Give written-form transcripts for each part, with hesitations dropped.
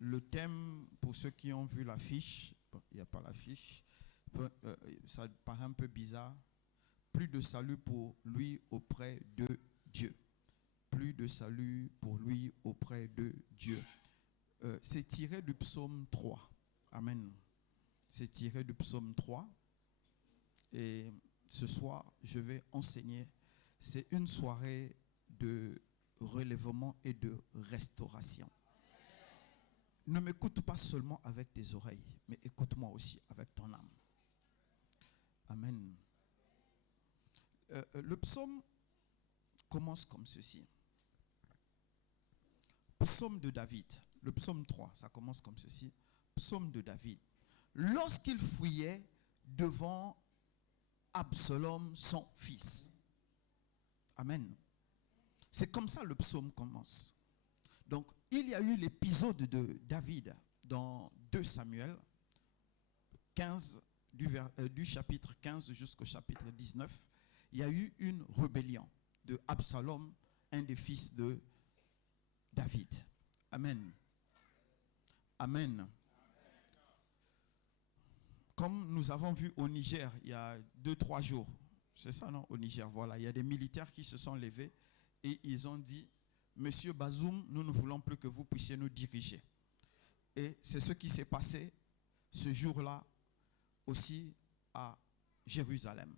Le thème, pour ceux qui ont vu l'affiche, il n'y a pas l'affiche, ça paraît un peu bizarre. Plus de salut pour lui auprès de Dieu. Plus de salut pour lui auprès de Dieu. C'est tiré du psaume 3. Amen. C'est tiré du psaume 3. Et ce soir, je vais enseigner. C'est une soirée de relèvement et de restauration. Ne m'écoute pas seulement avec tes oreilles, mais écoute-moi aussi avec ton âme. Amen. Le psaume commence comme ceci. Psaume de David. Le psaume 3, ça commence comme ceci. Psaume de David. Lorsqu'il fuyait devant Absalom, son fils. Amen. C'est comme ça le psaume commence. Donc, il y a eu l'épisode de David dans 2 Samuel 15, du chapitre 15 jusqu'au chapitre 19. Il y a eu une rébellion de Absalom, un des fils de David. Amen. Amen. Comme nous avons vu au Niger il y a 2-3 jours, c'est ça non, au Niger, voilà, il y a des militaires qui se sont levés et ils ont dit, Monsieur Bazoum, nous ne voulons plus que vous puissiez nous diriger. Et c'est ce qui s'est passé ce jour-là aussi à Jérusalem.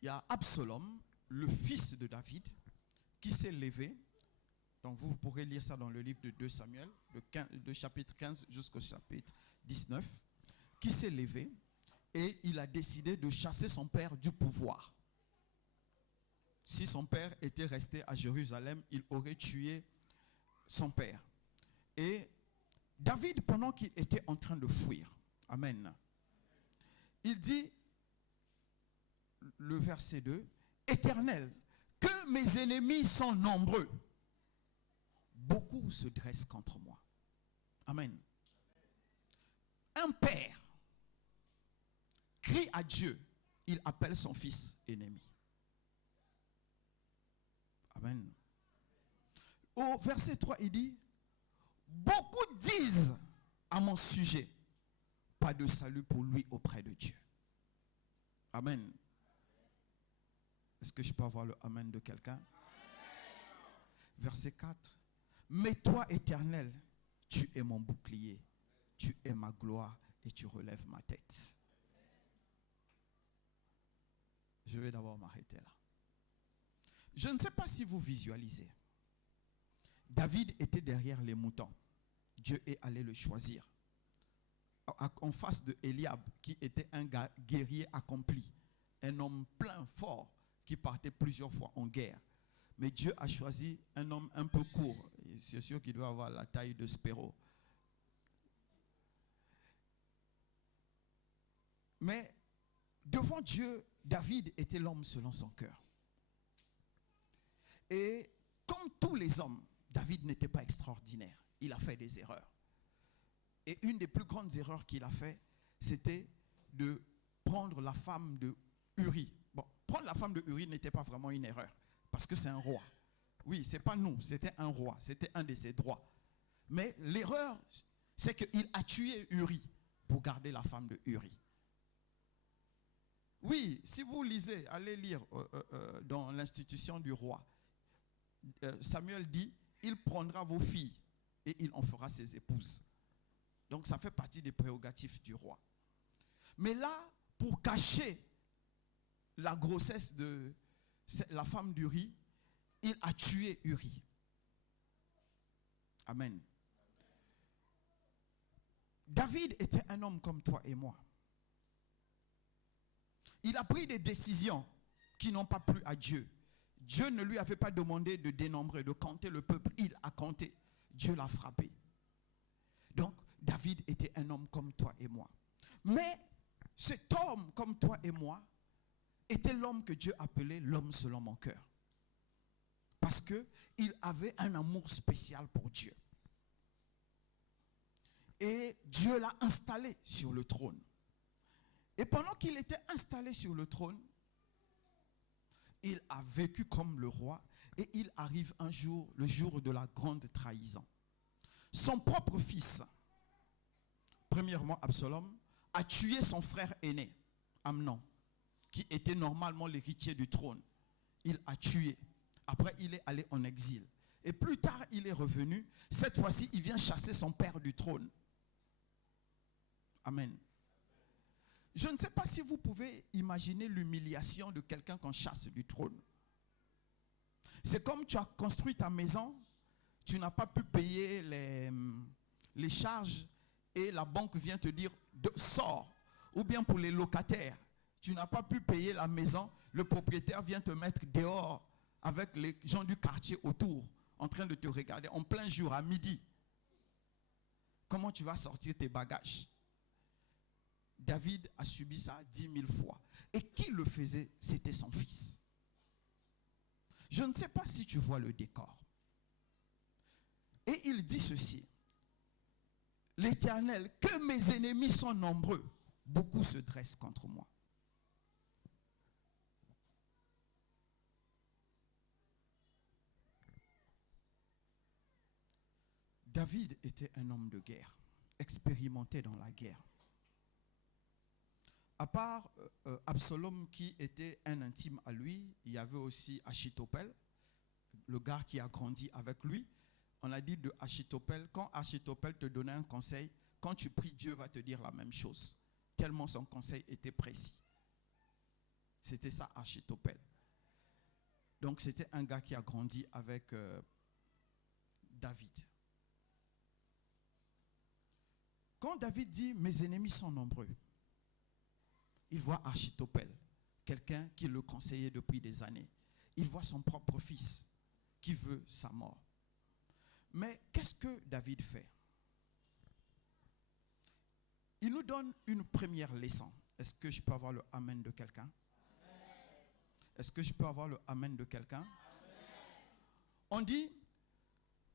Il y a Absalom, le fils de David, qui s'est levé. Donc vous pourrez lire ça dans le livre de 2 Samuel, de chapitre 15 jusqu'au chapitre 19, qui s'est levé et il a décidé de chasser son père du pouvoir. Si son père était resté à Jérusalem, il aurait tué son père. Et David, pendant qu'il était en train de fuir, amen, il dit, le verset 2, « Éternel, que mes ennemis sont nombreux, beaucoup se dressent contre moi. » Amen. Un père crie à Dieu, il appelle son fils ennemi. Amen. Au verset 3, il dit, « Beaucoup disent à mon sujet, pas de salut pour lui auprès de Dieu. » Amen. Est-ce que je peux avoir le amen de quelqu'un? Verset 4. « Mais toi, Éternel, tu es mon bouclier, tu es ma gloire et tu relèves ma tête. » Je vais d'abord m'arrêter là. Je ne sais pas si vous visualisez. David était derrière les moutons. Dieu est allé le choisir. En face de Eliab, qui était un guerrier accompli. Un homme plein, fort, qui partait plusieurs fois en guerre. Mais Dieu a choisi un homme un peu court. C'est sûr qu'il doit avoir la taille de Spéro. Mais devant Dieu, David était l'homme selon son cœur. Et comme tous les hommes, David n'était pas extraordinaire. Il a fait des erreurs. Et une des plus grandes erreurs qu'il a fait, c'était de prendre la femme de Uri. Bon, prendre la femme de Uri n'était pas vraiment une erreur, parce que c'est un roi. Oui, ce n'est pas nous, c'était un roi, c'était un de ses droits. Mais l'erreur, c'est qu'il a tué Uri pour garder la femme de Uri. Oui, si vous lisez, allez lire dans l'institution du roi, Samuel dit, il prendra vos filles et il en fera ses épouses. Donc ça fait partie des prérogatives du roi. Mais là, pour cacher la grossesse de la femme d'Uri, il a tué Uri. Amen. David était un homme comme toi et moi. Il a pris des décisions qui n'ont pas plu à Dieu. Dieu ne lui avait pas demandé de dénombrer, de compter le peuple. Il a compté. Dieu l'a frappé. Donc, David était un homme comme toi et moi. Mais cet homme comme toi et moi était l'homme que Dieu appelait l'homme selon mon cœur. Parce qu'il avait un amour spécial pour Dieu. Et Dieu l'a installé sur le trône. Et pendant qu'il était installé sur le trône, il a vécu comme le roi et il arrive un jour, le jour de la grande trahison. son propre fils, premièrement Absalom, a tué son frère aîné, Amnon, qui était normalement l'héritier du trône. Il a tué. Après, il est allé en exil. Et plus tard, il est revenu. Cette fois-ci, il vient chasser son père du trône. Amen. Je ne sais pas si vous pouvez imaginer l'humiliation de quelqu'un qu'on chasse du trône. C'est comme tu as construit ta maison, tu n'as pas pu payer les charges et la banque vient te dire sors. Ou bien pour les locataires, tu n'as pas pu payer la maison, le propriétaire vient te mettre dehors avec les gens du quartier autour en train de te regarder en plein jour à midi. Comment tu vas sortir tes bagages? David a subi ça 10 000 fois. Et qui le faisait? C'était son fils. Je ne sais pas si tu vois le décor. Et il dit ceci: l'Éternel, que mes ennemis sont nombreux, beaucoup se dressent contre moi. David était un homme de guerre, expérimenté dans la guerre. À part Absalom qui était un intime à lui, il y avait aussi Achitophel, le gars qui a grandi avec lui. On a dit de Achitophel, quand Achitophel te donnait un conseil, quand tu pries, Dieu va te dire la même chose. Tellement son conseil était précis. C'était ça, Achitophel. Donc c'était un gars qui a grandi avec David. Quand David dit « mes ennemis sont nombreux », il voit Achitophel, quelqu'un qui le conseillait depuis des années. Il voit son propre fils qui veut sa mort. Mais qu'est-ce que David fait? Il nous donne une première leçon. Est-ce que je peux avoir le amen de quelqu'un? Est-ce que je peux avoir le amen de quelqu'un? On dit,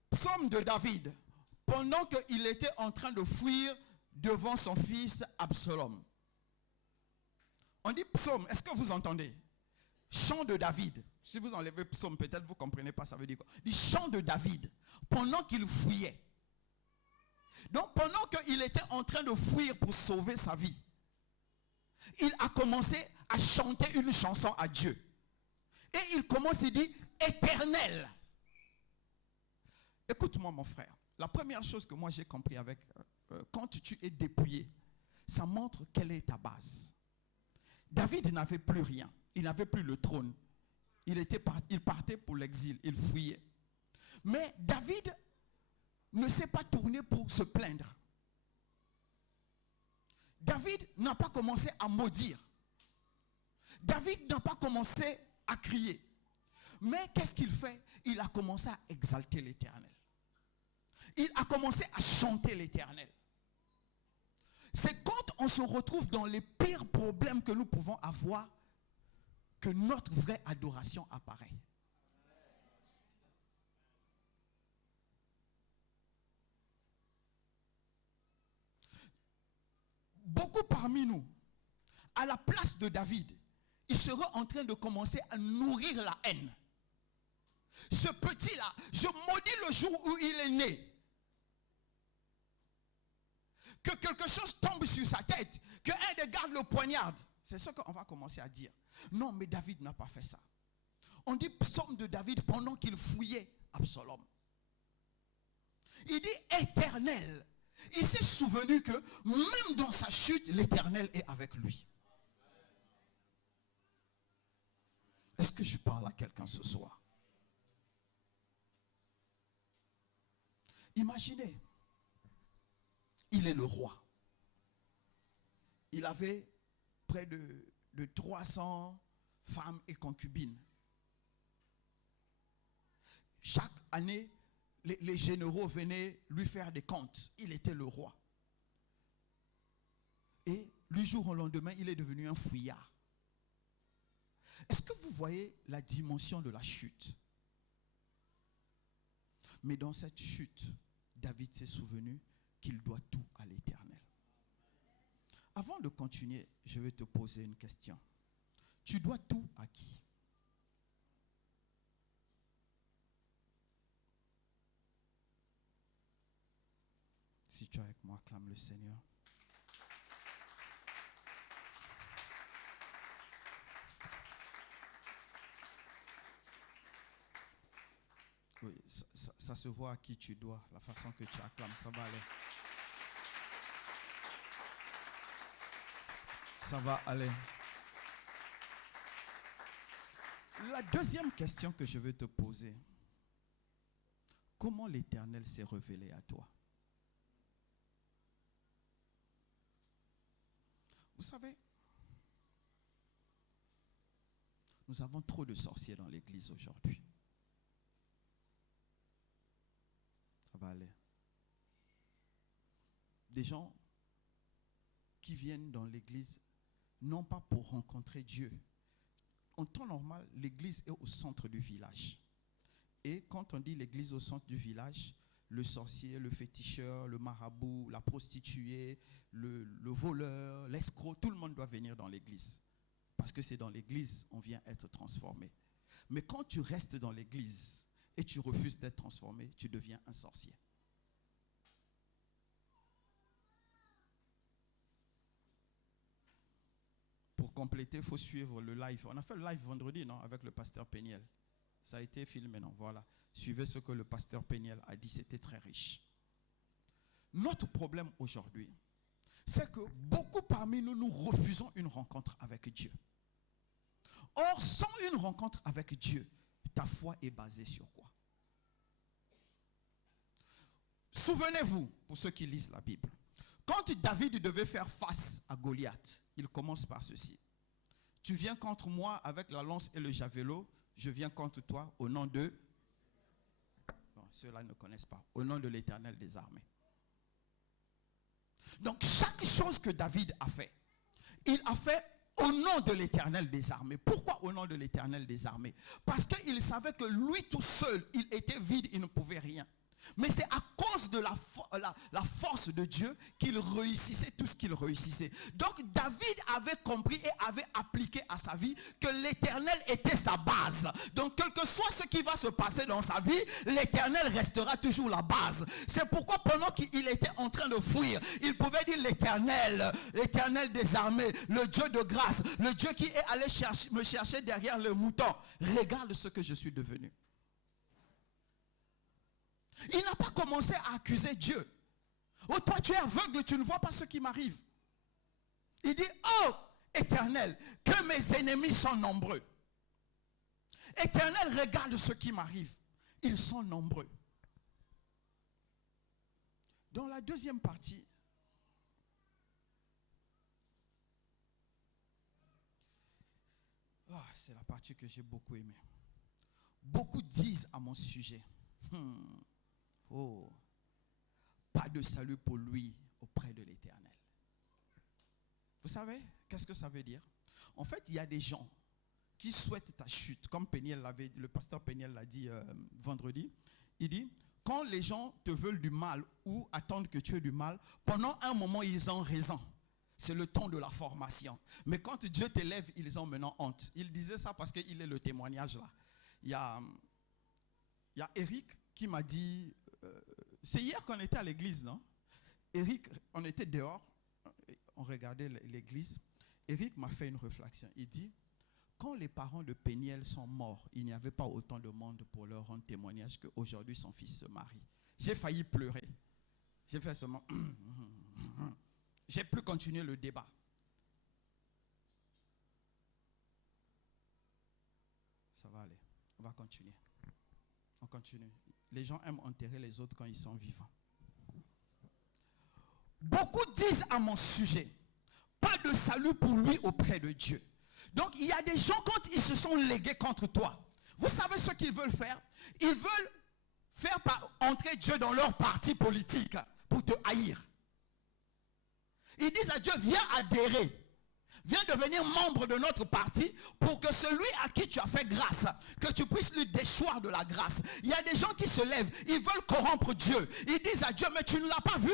psaume de David, pendant qu'il était en train de fuir devant son fils Absalom. On dit psaume, est-ce que vous entendez? Chant de David. Si vous enlevez psaume, peut-être vous ne comprenez pas, ça veut dire quoi? Il dit chant de David, pendant qu'il fuyait. Donc pendant qu'il était en train de fuir pour sauver sa vie, il a commencé à chanter une chanson à Dieu. Et il commence, il dit, éternel. Écoute-moi mon frère, la première chose que moi j'ai compris avec, quand tu es dépouillé, ça montre quelle est ta base. David n'avait plus rien, il n'avait plus le trône. Il partait pour l'exil, il fuyait. Mais David ne s'est pas tourné pour se plaindre. David n'a pas commencé à maudire. David n'a pas commencé à crier. Mais qu'est-ce qu'il fait? Il a commencé à exalter l'Éternel. Il a commencé à chanter l'Éternel. C'est quand on se retrouve dans les pires problèmes que nous pouvons avoir que notre vraie adoration apparaît. Beaucoup parmi nous, à la place de David, ils seraient en train de commencer à nourrir la haine. Ce petit-là, je maudis le jour où il est né. Que quelque chose tombe sur sa tête, qu'un des gardes le poignarde. C'est ce qu'on va commencer à dire. Non, mais David n'a pas fait ça. On dit psaume de David pendant qu'il fouillait Absalom. Il dit éternel. Il s'est souvenu que même dans sa chute, l'Éternel est avec lui. Est-ce que je parle à quelqu'un ce soir? Imaginez, il est le roi. Il avait près de 300 femmes et concubines. Chaque année, les généraux venaient lui faire des comptes. Il était le roi. Et du jour au lendemain, il est devenu un fouillard. Est-ce que vous voyez la dimension de la chute? Mais dans cette chute, David s'est souvenu qu'il doit tout à l'Éternel. Avant de continuer, je vais te poser une question. Tu dois tout à qui? Si tu es avec moi, acclame le Seigneur. Oui, ça se voit à qui tu dois, la façon que tu acclames, ça va aller. Ça va aller. La deuxième question que je veux te poser, comment l'Éternel s'est révélé à toi? Vous savez, nous avons trop de sorciers dans l'église aujourd'hui. Ça va aller. Des gens qui viennent dans l'église, non pas pour rencontrer Dieu. En temps normal, l'église est au centre du village. Et quand on dit l'église au centre du village, le sorcier, le féticheur, le marabout, la prostituée, le voleur, l'escroc, tout le monde doit venir dans l'église. Parce que c'est dans l'église qu'on vient être transformé. Mais quand tu restes dans l'église et tu refuses d'être transformé, tu deviens un sorcier. Pour compléter, il faut suivre le live. On a fait le live vendredi, non, avec le pasteur Péniel. Ça a été filmé, non, voilà. Suivez ce que le pasteur Péniel a dit, c'était très riche. Notre problème aujourd'hui, c'est que beaucoup parmi nous, nous refusons une rencontre avec Dieu. Or, sans une rencontre avec Dieu, ta foi est basée sur quoi? Souvenez-vous, pour ceux qui lisent la Bible, quand David devait faire face à Goliath, il commence par ceci. Tu viens contre moi avec la lance et le javelot, je viens contre toi au nom de... Bon, ceux-là ne connaissent pas. Au nom de l'Éternel des armées. Donc, chaque chose que David a fait, il a fait au nom de l'Éternel des armées. Pourquoi au nom de l'Éternel des armées? Parce qu'il savait que lui tout seul, il était vide, il ne pouvait rien. Mais c'est à cause de la force de Dieu qu'il réussissait tout ce qu'il réussissait. Donc David avait compris et avait appliqué à sa vie que l'Éternel était sa base. Donc quel que soit ce qui va se passer dans sa vie, l'Éternel restera toujours la base. C'est pourquoi pendant qu'il était en train de fuir, il pouvait dire l'Éternel, l'Éternel des armées, le Dieu de grâce, le Dieu qui est allé me chercher derrière le mouton. Regarde ce que je suis devenu. Il n'a pas commencé à accuser Dieu. Oh, toi tu es aveugle, tu ne vois pas ce qui m'arrive. Il dit, oh, Éternel, que mes ennemis sont nombreux. Éternel, regarde ce qui m'arrive. Ils sont nombreux. Dans la deuxième partie, c'est la partie que j'ai beaucoup aimée. Beaucoup disent à mon sujet, oh, pas de salut pour lui auprès de l'Éternel. Vous savez, qu'est-ce que ça veut dire? En fait, il y a des gens qui souhaitent ta chute, comme le pasteur Péniel l'a dit vendredi. Il dit, quand les gens te veulent du mal ou attendent que tu aies du mal, pendant un moment, ils ont raison. C'est le temps de la formation. Mais quand Dieu t'élève, ils ont maintenant honte. Il disait ça parce qu'il est le témoignage là. Il y a Eric qui m'a dit, c'est hier qu'on était à l'église, non? Eric, on était dehors, on regardait l'église. Eric m'a fait une réflexion. Il dit, quand les parents de Péniel sont morts, il n'y avait pas autant de monde pour leur rendre témoignage qu'aujourd'hui son fils se marie. J'ai failli pleurer. J'ai fait seulement... J'ai plus continué le débat. Ça va aller. On va continuer. On continue. Les gens aiment enterrer les autres quand ils sont vivants. Beaucoup disent à mon sujet, pas de salut pour lui auprès de Dieu. Donc il y a des gens quand ils se sont légués contre toi. Vous savez ce qu'ils veulent faire? Ils veulent faire entrer Dieu dans leur parti politique pour te haïr. Ils disent à Dieu, viens adhérer. Viens devenir membre de notre parti pour que celui à qui tu as fait grâce, que tu puisses lui déchoir de la grâce. Il y a des gens qui se lèvent, ils veulent corrompre Dieu. Ils disent à Dieu, mais tu ne l'as pas vu.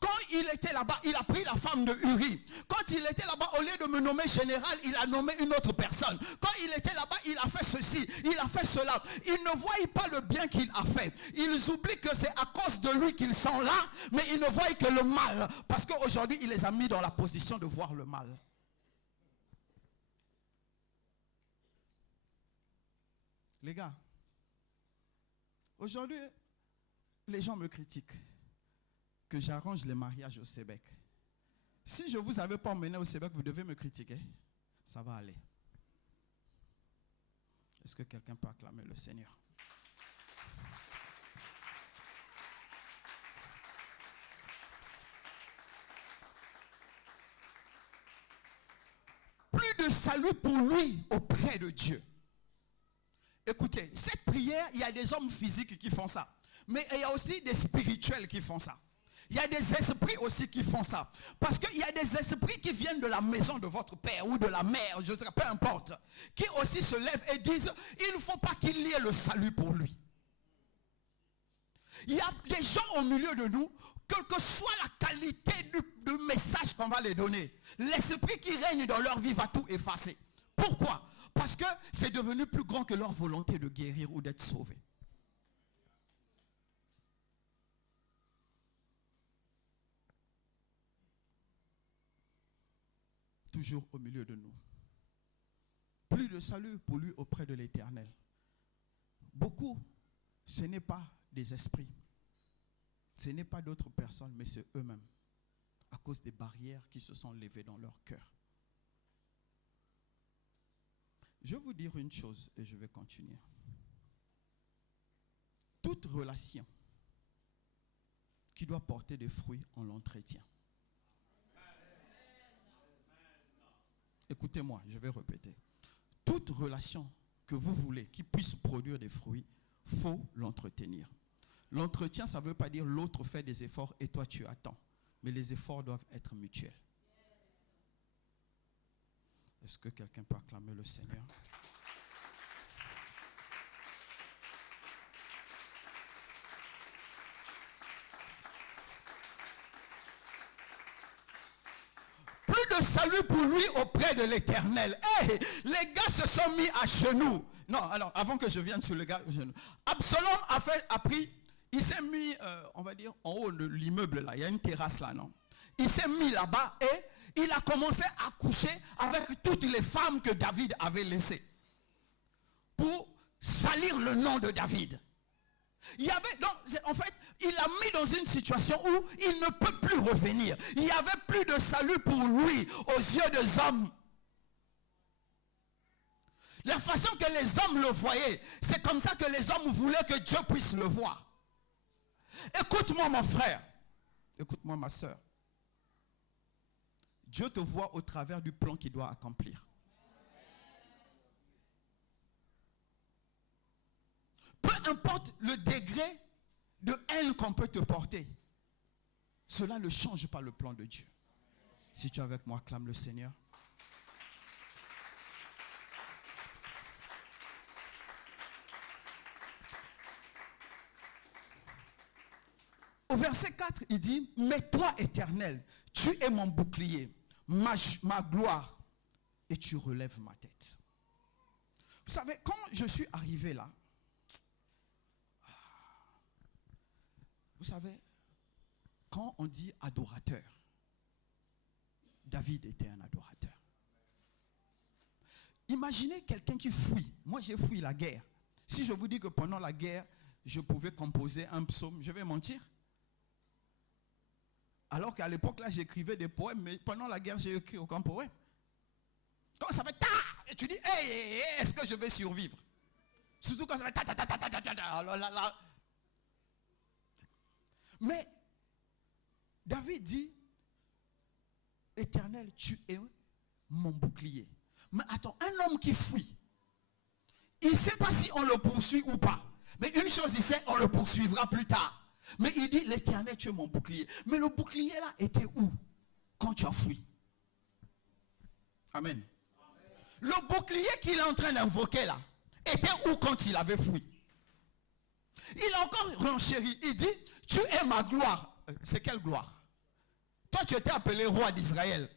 Quand il était là-bas, il a pris la femme de Uri. Quand il était là-bas, au lieu de me nommer général, il a nommé une autre personne. Quand il était là-bas, il a fait ceci, il a fait cela. Ils ne voient pas le bien qu'il a fait. Ils oublient que c'est à cause de lui qu'ils sont là, mais ils ne voient que le mal. Parce qu'aujourd'hui, il les a mis dans la position de voir le mal. Les gars, aujourd'hui, les gens me critiquent que j'arrange les mariages au Sébec. Si je ne vous avais pas emmené au Sébec, vous devez me critiquer. Ça va aller. Est-ce que quelqu'un peut acclamer le Seigneur? Plus de salut pour lui auprès de Dieu. Écoutez, cette prière, il y a des hommes physiques qui font ça. Mais il y a aussi des spirituels qui font ça. Il y a des esprits aussi qui font ça. Parce qu'il y a des esprits qui viennent de la maison de votre père ou de la mère, je ne sais pas, peu importe. Qui aussi se lèvent et disent, il ne faut pas qu'il y ait le salut pour lui. Il y a des gens au milieu de nous, quelle que soit la qualité du message qu'on va les donner, l'esprit qui règne dans leur vie va tout effacer. Pourquoi? Parce que c'est devenu plus grand que leur volonté de guérir ou d'être sauvé. Toujours au milieu de nous. Plus de salut pour lui auprès de l'Éternel. Beaucoup, ce n'est pas des esprits. Ce n'est pas d'autres personnes, mais c'est eux-mêmes. À cause des barrières qui se sont levées dans leur cœur. Je vais vous dire une chose et je vais continuer. Toute relation qui doit porter des fruits, on l'entretient. Écoutez-moi, je vais répéter. Toute relation que vous voulez qui puisse produire des fruits, il faut l'entretenir. L'entretien, ça ne veut pas dire l'autre fait des efforts et toi tu attends. Mais les efforts doivent être mutuels. Est-ce que quelqu'un peut acclamer le Seigneur? Plus de salut pour lui auprès de l'Éternel. Hey, les gars se sont mis à genoux. Non, alors, avant que je vienne sur le gars à genoux. Absalom a pris, il s'est mis, on va dire, en haut de l'immeuble là. Il y a une terrasse là, non? Il s'est mis là-bas et il a commencé à coucher avec toutes les femmes que David avait laissées. Pour salir le nom de David. Il y avait, donc, en fait, il l'a mis dans une situation où il ne peut plus revenir. Il n'y avait plus de salut pour lui aux yeux des hommes. La façon que les hommes le voyaient, c'est comme ça que les hommes voulaient que Dieu puisse le voir. Écoute-moi mon frère, écoute-moi ma soeur. Dieu te voit au travers du plan qu'il doit accomplir. Peu importe le degré de haine qu'on peut te porter, cela ne change pas le plan de Dieu. Si tu es avec moi, acclame le Seigneur. Au verset 4, il dit, mais toi, Éternel, tu es mon bouclier, ma gloire, et tu relèves ma tête. Vous savez, quand je suis arrivé là, vous savez, quand on dit adorateur, David était un adorateur. Imaginez quelqu'un qui fuit. Moi, j'ai fui la guerre. Si je vous dis que pendant la guerre, je pouvais composer un psaume, je vais mentir. Alors qu'à l'époque, là, j'écrivais des poèmes, mais pendant la guerre, j'ai écrit aucun poème. Quand ça fait ta, et tu dis, hey, est-ce que je vais survivre? Surtout quand ça fait ta. Alors là. Mais David dit, Éternel, tu es mon bouclier. Mais attends, un homme qui fuit, il ne sait pas si on le poursuit ou pas. Mais une chose, il sait, on le poursuivra plus tard. Mais il dit, l'Éternel, tu es mon bouclier. Mais le bouclier là était où quand tu as fui? Amen. Le bouclier qu'il est en train d'invoquer là était où quand il avait fui? Il a encore renchéri. Il dit, tu es ma gloire. C'est quelle gloire? Toi, tu étais appelé roi d'Israël.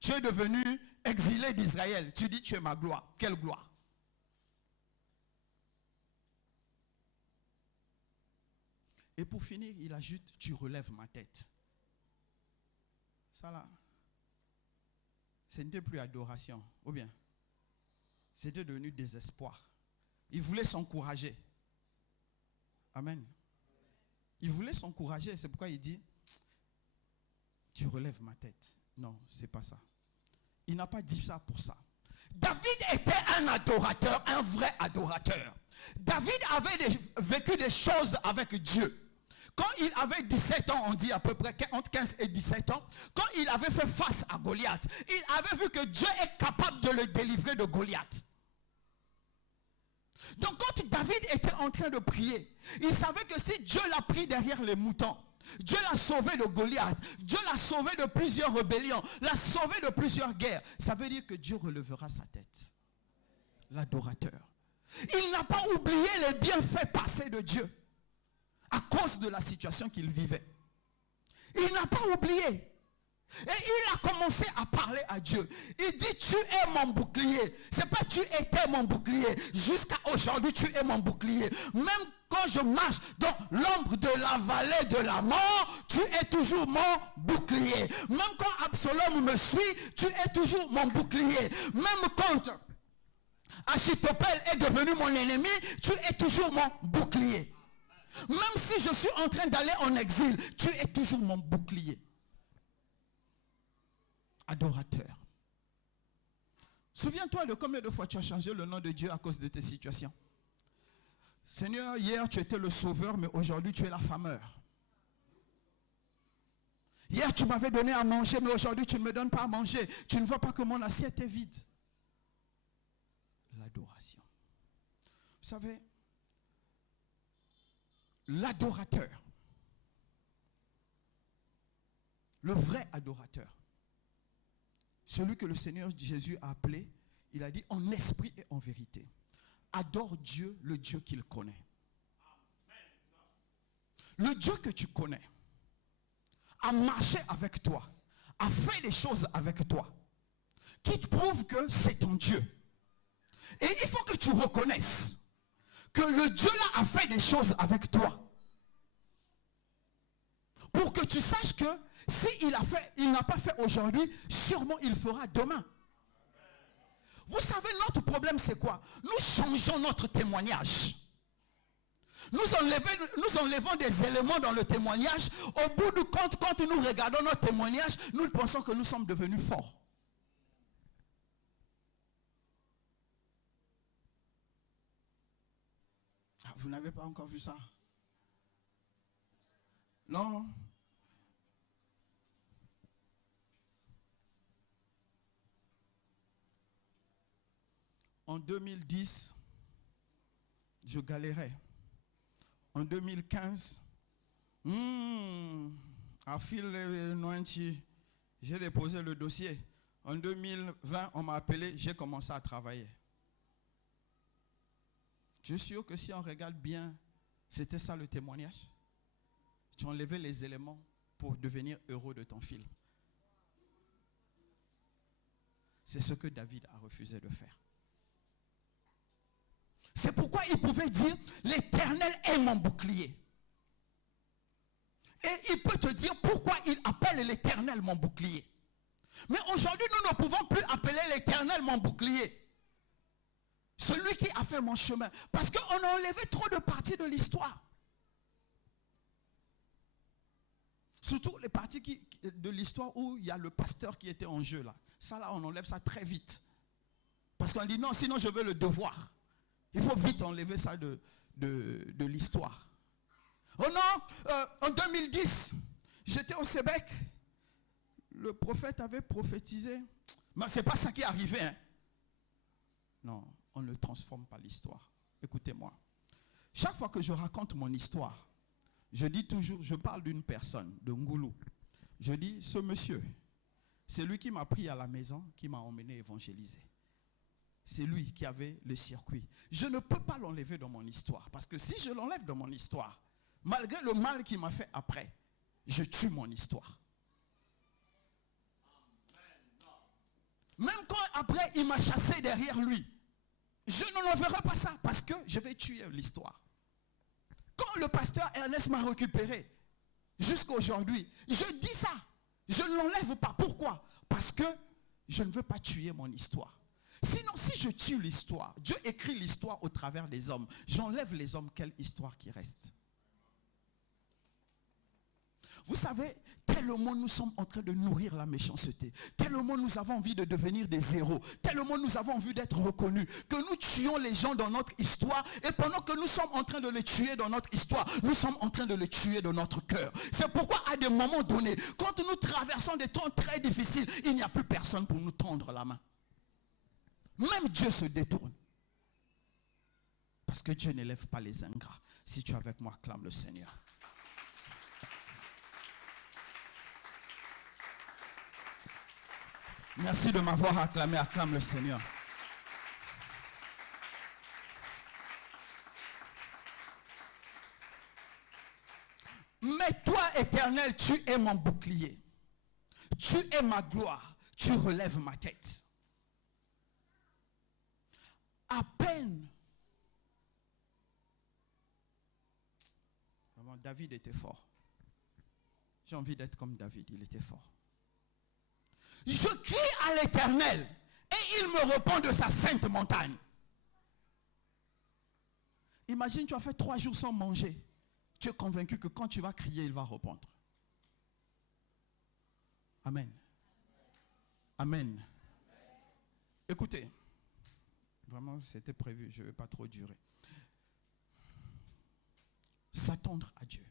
Tu es devenu exilé d'Israël. Tu dis, tu es ma gloire. Quelle gloire? Et pour finir, il ajoute, tu relèves ma tête. Ça là, ce n'était plus adoration. Ou bien, c'était devenu désespoir. Il voulait s'encourager. Amen. Il voulait s'encourager. C'est pourquoi il dit, tu relèves ma tête. Non, c'est pas ça. Il n'a pas dit ça pour ça. David était un adorateur, un vrai adorateur. David avait vécu des choses avec Dieu. Quand il avait 17 ans, on dit à peu près entre 15 et 17 ans, quand il avait fait face à Goliath, il avait vu que Dieu est capable de le délivrer de Goliath. Donc quand David était en train de prier, il savait que si Dieu l'a pris derrière les moutons, Dieu l'a sauvé de Goliath, Dieu l'a sauvé de plusieurs rébellions, l'a sauvé de plusieurs guerres. Ça veut dire que Dieu relèvera sa tête. L'adorateur. Il n'a pas oublié les bienfaits passés de Dieu à cause de la situation qu'il vivait. Il n'a pas oublié. Et il a commencé à parler à Dieu. Il dit, tu es mon bouclier. C'est pas tu étais mon bouclier. Jusqu'à aujourd'hui, tu es mon bouclier. Même quand je marche dans l'ombre de la vallée de la mort, tu es toujours mon bouclier. Même quand Absalom me suit, tu es toujours mon bouclier. Même quand Achitophel est devenu mon ennemi, tu es toujours mon bouclier. Même si je suis en train d'aller en exil, tu es toujours mon bouclier. Adorateur. Souviens-toi de combien de fois tu as changé le nom de Dieu à cause de tes situations. Seigneur, hier tu étais le sauveur, mais aujourd'hui tu es l'affameur. Hier tu m'avais donné à manger, mais aujourd'hui tu ne me donnes pas à manger. Tu ne vois pas que mon assiette est vide. L'adoration. Vous savez, l'adorateur, le vrai adorateur, celui que le Seigneur Jésus a appelé, il a dit en esprit et en vérité. Adore Dieu, le Dieu qu'il connaît. Le Dieu que tu connais a marché avec toi, a fait des choses avec toi, qui te prouve que c'est ton Dieu. Et il faut que tu reconnaisses que le Dieu là a fait des choses avec toi. Pour que tu saches que s'il n'a pas fait aujourd'hui, sûrement il fera demain. Vous savez, notre problème c'est quoi? Nous changeons notre témoignage. Nous enlevons des éléments dans le témoignage. Au bout du compte, quand nous regardons notre témoignage, nous pensons que nous sommes devenus forts. Vous n'avez pas encore vu ça? Non. En 2010, je galérais. En 2015, à fil nointi, j'ai déposé le dossier. En 2020, on m'a appelé, j'ai commencé à travailler. Je suis sûr que si on regarde bien, c'était ça le témoignage. Tu enlevais les éléments pour devenir heureux de ton film. C'est ce que David a refusé de faire. C'est pourquoi il pouvait dire, l'Éternel est mon bouclier. Et il peut te dire pourquoi il appelle l'Éternel mon bouclier. Mais aujourd'hui, nous ne pouvons plus appeler l'Éternel mon bouclier. Celui qui a fait mon chemin. Parce qu'on a enlevé trop de parties de l'histoire. Surtout les parties de l'histoire où il y a le pasteur qui était en jeu là. Ça là, on enlève ça très vite. Parce qu'on dit non, sinon je veux le devoir. Il faut vite enlever ça de l'histoire. Oh non, en 2010, j'étais au Sébec. Le prophète avait prophétisé. Mais ce n'est pas ça qui est arrivé. Hein. Non, on ne transforme pas l'histoire. Écoutez-moi. Chaque fois que je raconte mon histoire, je dis toujours, je parle d'une personne, de Ngoulou. Je dis, ce monsieur, c'est lui qui m'a pris à la maison, qui m'a emmené évangéliser. C'est lui qui avait le circuit. Je ne peux pas l'enlever dans mon histoire. Parce que si je l'enlève dans mon histoire, malgré le mal qu'il m'a fait après, je tue mon histoire. Même quand après il m'a chassé derrière lui, je ne verrai pas ça parce que je vais tuer l'histoire. Quand le pasteur Ernest m'a récupéré, jusqu'à aujourd'hui, je dis ça. Je ne l'enlève pas. Pourquoi? Parce que je ne veux pas tuer mon histoire. Sinon, si je tue l'histoire, Dieu écrit l'histoire au travers des hommes. J'enlève les hommes, quelle histoire qui reste? Vous savez, tellement nous sommes en train de nourrir la méchanceté, tellement nous avons envie de devenir des héros, tellement nous avons envie d'être reconnus, que nous tuons les gens dans notre histoire, et pendant que nous sommes en train de les tuer dans notre histoire, nous sommes en train de les tuer dans notre cœur. C'est pourquoi à des moments donnés, quand nous traversons des temps très difficiles, il n'y a plus personne pour nous tendre la main. Même Dieu se détourne. Parce que Dieu n'élève pas les ingrats. Si tu es avec moi, acclame le Seigneur. Merci de m'avoir acclamé, acclame le Seigneur. Mais toi, Éternel, tu es mon bouclier. Tu es ma gloire. Tu relèves ma tête. À peine. Vraiment, David était fort. J'ai envie d'être comme David, il était fort. Je crie à l'Éternel et il me répond de sa sainte montagne. Imagine, tu as fait 3 jours sans manger. Tu es convaincu que quand tu vas crier, il va répondre. Amen. Amen. Écoutez, vraiment c'était prévu, je ne vais pas trop durer. S'attendre à Dieu.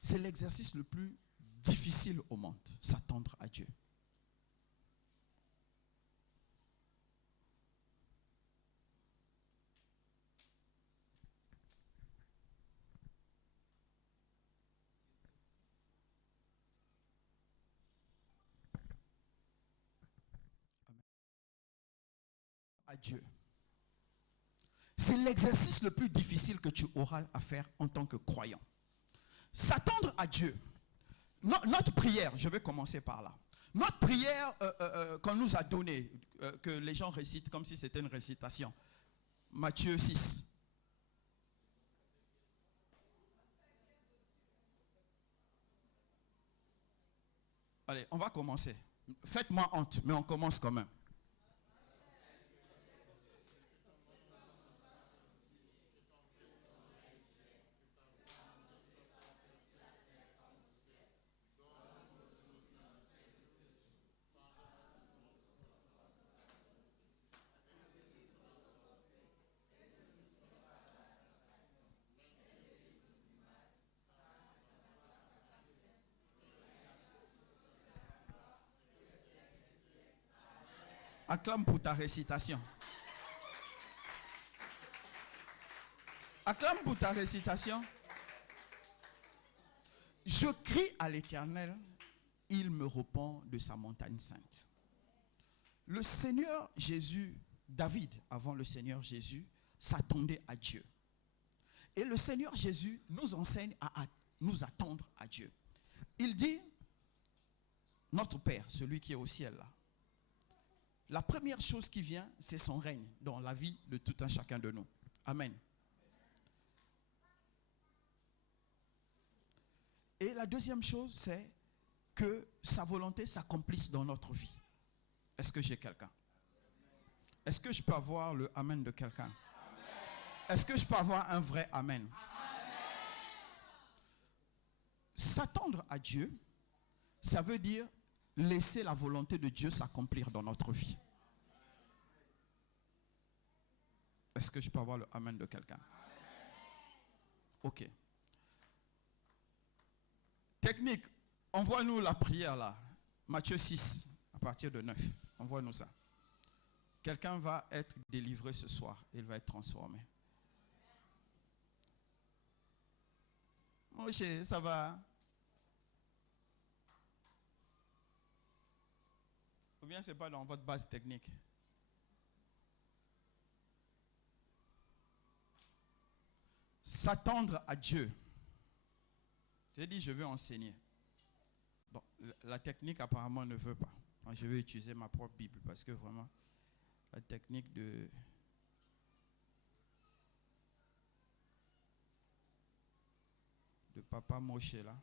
C'est l'exercice le plus difficile au monde, s'attendre à Dieu. À Dieu. C'est l'exercice le plus difficile que tu auras à faire en tant que croyant. S'attendre à Dieu. Notre prière, je vais commencer par là. Notre prière qu'on nous a donnée, que les gens récitent comme si c'était une récitation. Matthieu 6. Allez, on va commencer. Faites-moi honte, mais on commence quand même. Acclame pour ta récitation. Acclame pour ta récitation. Je crie à l'Éternel, il me répond de sa montagne sainte. Le Seigneur Jésus, David, avant le Seigneur Jésus, s'attendait à Dieu. Et le Seigneur Jésus nous enseigne à nous attendre à Dieu. Il dit, notre Père, celui qui est au ciel là, la première chose qui vient, c'est son règne dans la vie de tout un chacun de nous. Amen. Et la deuxième chose, c'est que sa volonté s'accomplisse dans notre vie. Est-ce que j'ai quelqu'un? Est-ce que je peux avoir le amen de quelqu'un? Est-ce que je peux avoir un vrai amen? S'attendre à Dieu, ça veut dire laisser la volonté de Dieu s'accomplir dans notre vie. Est-ce que je peux avoir le amen de quelqu'un? Ok. Technique, envoie-nous la prière là. Matthieu 6, à partir de 9. Envoie-nous ça. Quelqu'un va être délivré ce soir. Il va être transformé. Moshe, ça va? Ou bien ce n'est pas dans votre base technique? S'attendre à Dieu. J'ai dit, je veux enseigner. Bon, la technique apparemment ne veut pas. Moi, je vais utiliser ma propre Bible parce que vraiment, la technique de Papa Moshe là,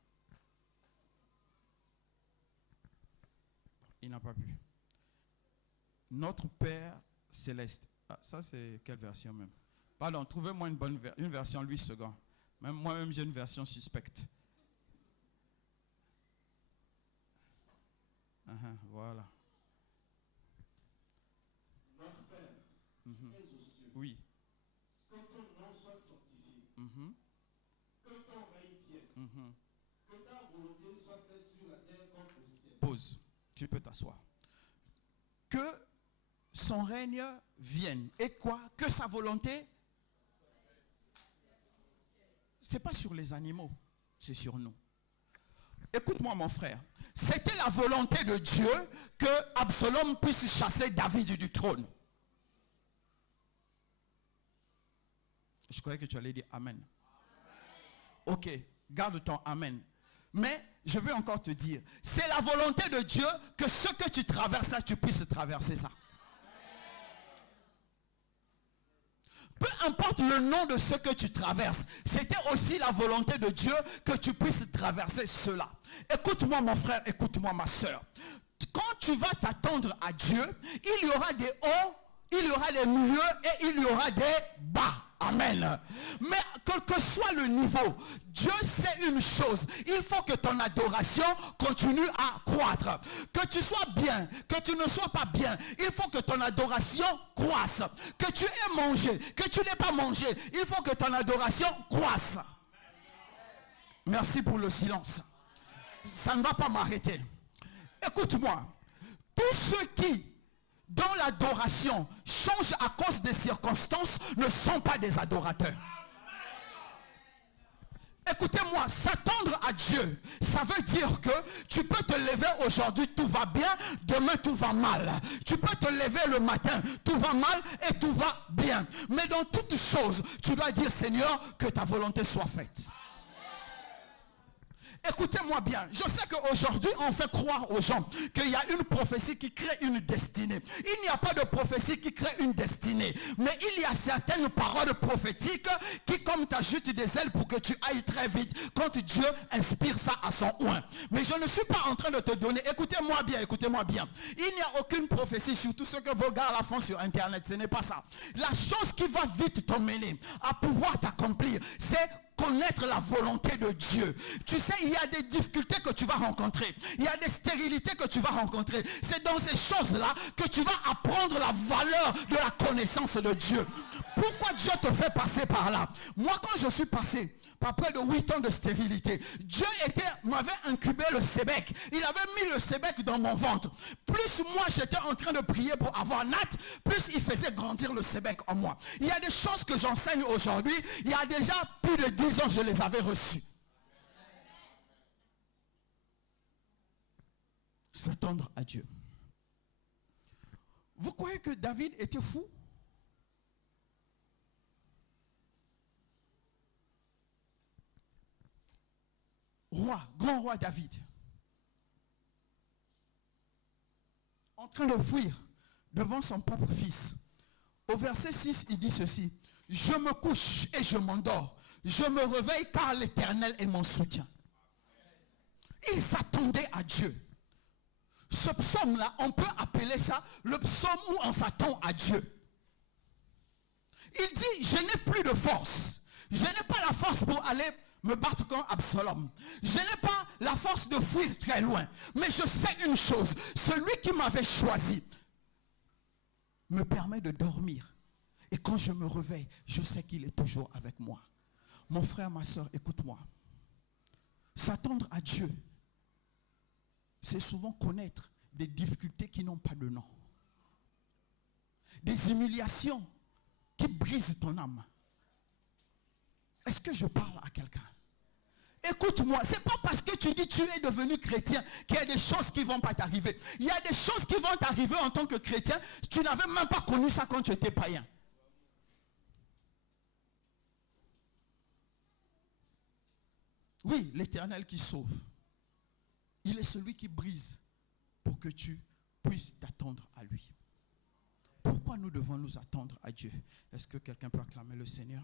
il n'a pas pu. Notre Père céleste. Ah, ça c'est quelle version même? Pardon, trouvez-moi une version Louis II. Même moi-même j'ai une version suspecte. Voilà. Notre Père, qui es aux cieux, oui. Que ton nom soit sanctifié. Que ton règne vienne. Que ta volonté soit faite sur la terre comme au ciel. Pause. Tu peux t'asseoir. Que son règne vienne. Et quoi? Que sa volonté. C'est pas sur les animaux, c'est sur nous. Écoute-moi mon frère. C'était la volonté de Dieu que Absalom puisse chasser David du trône. Je croyais que tu allais dire Amen. Ok, garde ton Amen. Mais je veux encore te dire, c'est la volonté de Dieu que ce que tu traverses, tu puisses traverser ça. Peu importe le nom de ce que tu traverses, c'était aussi la volonté de Dieu que tu puisses traverser cela. Écoute-moi mon frère, écoute-moi ma soeur. Quand tu vas t'attendre à Dieu, il y aura des hauts, il y aura des milieux et il y aura des bas. Amen. Mais quel que soit le niveau, Dieu sait une chose. Il faut que ton adoration continue à croître. Que tu sois bien, que tu ne sois pas bien, il faut que ton adoration croisse. Que tu aies mangé, que tu n'aies pas mangé, il faut que ton adoration croisse. Merci pour le silence. Ça ne va pas m'arrêter. Écoute-moi. Tous ceux qui dans l'adoration change à cause des circonstances ne sont pas des adorateurs. Écoutez-moi, s'attendre à Dieu, ça veut dire que tu peux te lever aujourd'hui, tout va bien, demain tout va mal. Tu peux te lever le matin, tout va mal et tout va bien. Mais dans toutes choses, tu dois dire Seigneur, que ta volonté soit faite. Écoutez-moi bien, je sais qu'aujourd'hui on fait croire aux gens qu'il y a une prophétie qui crée une destinée. Il n'y a pas de prophétie qui crée une destinée. Mais il y a certaines paroles prophétiques qui comme t'ajoutent des ailes pour que tu ailles très vite quand Dieu inspire ça à son oint. Mais je ne suis pas en train de te donner, écoutez-moi bien, écoutez-moi bien. Il n'y a aucune prophétie sur tout ce que vos gars la font sur internet, ce n'est pas ça. La chose qui va vite t'emmener à pouvoir t'accomplir, c'est connaître la volonté de Dieu. Tu sais, il y a des difficultés que tu vas rencontrer. Il y a des stérilités que tu vas rencontrer. C'est dans ces choses-là que tu vas apprendre la valeur de la connaissance de Dieu. Pourquoi Dieu te fait passer par là? Moi, quand je suis passé par près de 8 ans de stérilité, Dieu m'avait incubé le Sébec. Il avait mis le Sébec dans mon ventre. Plus moi j'étais en train de prier pour avoir Nat, plus il faisait grandir le Sébec en moi. Il y a des choses que j'enseigne aujourd'hui, il y a déjà plus de 10 ans je les avais reçues. S'attendre à Dieu. Vous croyez que David était fou? Roi, grand roi David, en train de fuir devant son propre fils. Au verset 6, il dit ceci: je me couche et je m'endors. Je me réveille car l'Éternel est mon soutien. Il s'attendait à Dieu. Ce psaume-là, on peut appeler ça le psaume où on s'attend à Dieu. Il dit, je n'ai plus de force. Je n'ai pas la force pour aller me battre contre Absalom. Je n'ai pas la force de fuir très loin. Mais je sais une chose. Celui qui m'avait choisi me permet de dormir. Et quand je me réveille, je sais qu'il est toujours avec moi. Mon frère, ma soeur, écoute-moi. S'attendre à Dieu, c'est souvent connaître des difficultés qui n'ont pas de nom. Des humiliations qui brisent ton âme. Est-ce que je parle à quelqu'un? Écoute-moi, c'est pas parce que tu dis tu es devenu chrétien qu'il y a des choses qui vont pas t'arriver. Il y a des choses qui vont t'arriver en tant que chrétien. Tu n'avais même pas connu ça quand tu étais païen. Oui, l'Éternel qui sauve. Il est celui qui brise pour que tu puisses t'attendre à lui. Pourquoi nous devons nous attendre à Dieu? Est-ce que quelqu'un peut acclamer le Seigneur?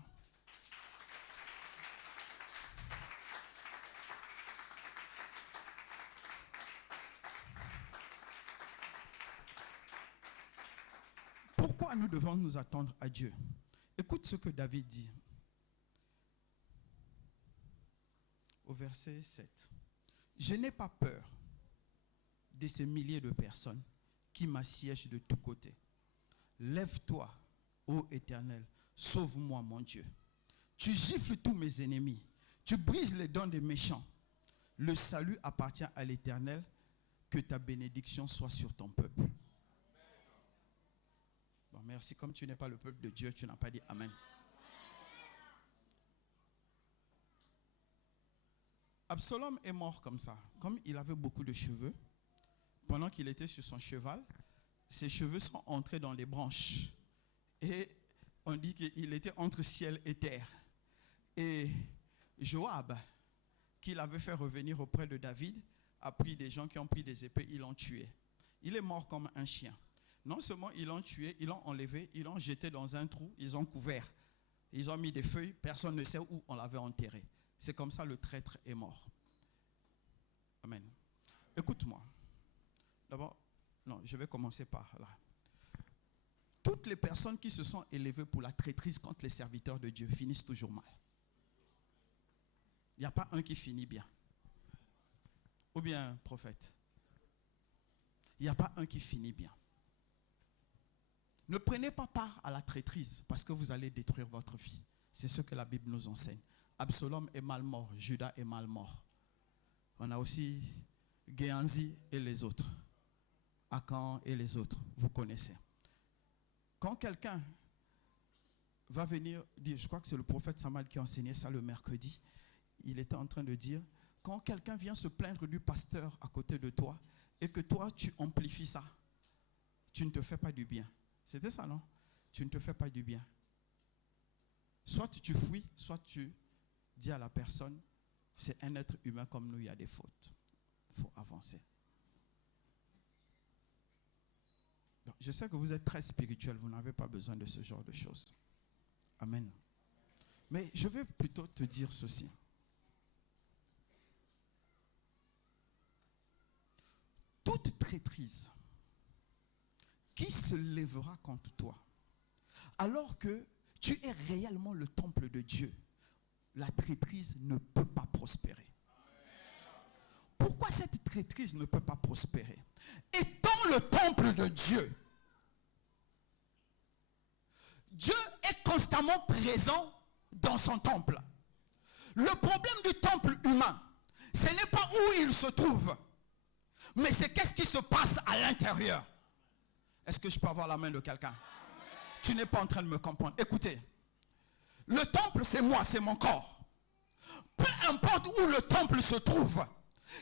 Pourquoi nous devons nous attendre à Dieu? Écoute ce que David dit au verset 7. Je n'ai pas peur de ces milliers de personnes qui m'assiègent de tous côtés. Lève-toi, ô Éternel, sauve-moi, mon Dieu. Tu gifles tous mes ennemis, tu brises les dents des méchants. Le salut appartient à l'Éternel, que ta bénédiction soit sur ton peuple. Bon, merci, comme tu n'es pas le peuple de Dieu, tu n'as pas dit Amen. Absalom est mort comme ça. Comme il avait beaucoup de cheveux, pendant qu'il était sur son cheval, ses cheveux sont entrés dans les branches. Et on dit qu'il était entre ciel et terre. Et Joab, qui l'avait fait revenir auprès de David, a pris des gens qui ont pris des épées, ils l'ont tué. Il est mort comme un chien. Non seulement ils l'ont tué, ils l'ont enlevé, ils l'ont jeté dans un trou, ils ont couvert. Ils ont mis des feuilles, personne ne sait où on l'avait enterré. C'est comme ça le traître est mort. Amen. Écoute-moi. D'abord, non, je vais commencer par là. Toutes les personnes qui se sont élevées pour la traîtrise contre les serviteurs de Dieu finissent toujours mal. Il n'y a pas un qui finit bien. Ou bien, prophète. Il n'y a pas un qui finit bien. Ne prenez pas part à la traîtrise parce que vous allez détruire votre vie. C'est ce que la Bible nous enseigne. Absalom est mal mort, Judas est mal mort. On a aussi Géanzi et les autres. Akan et les autres, vous connaissez. Quand quelqu'un va venir dire, je crois que c'est le prophète Samuel qui a enseigné ça le mercredi, il était en train de dire, quand quelqu'un vient se plaindre du pasteur à côté de toi et que toi tu amplifies ça, tu ne te fais pas du bien. C'était ça, non? Tu ne te fais pas du bien. Soit tu fuis, soit tu dis à la personne, c'est un être humain comme nous, il y a des fautes. Il faut avancer. Donc, je sais que vous êtes très spirituel, vous n'avez pas besoin de ce genre de choses. Amen. Mais je vais plutôt te dire ceci. Toute traîtrise qui se lèvera contre toi, alors que tu es réellement le temple de Dieu, la traîtrise ne peut pas prospérer. Pourquoi cette traîtrise ne peut pas prospérer? Étant le temple de Dieu, Dieu est constamment présent dans son temple. Le problème du temple humain, ce n'est pas où il se trouve, mais c'est qu'est-ce qui se passe à l'intérieur. Est-ce que je peux avoir la main de quelqu'un? Tu n'es pas en train de me comprendre. Écoutez, le temple c'est moi, c'est mon corps. Peu importe où le temple se trouve,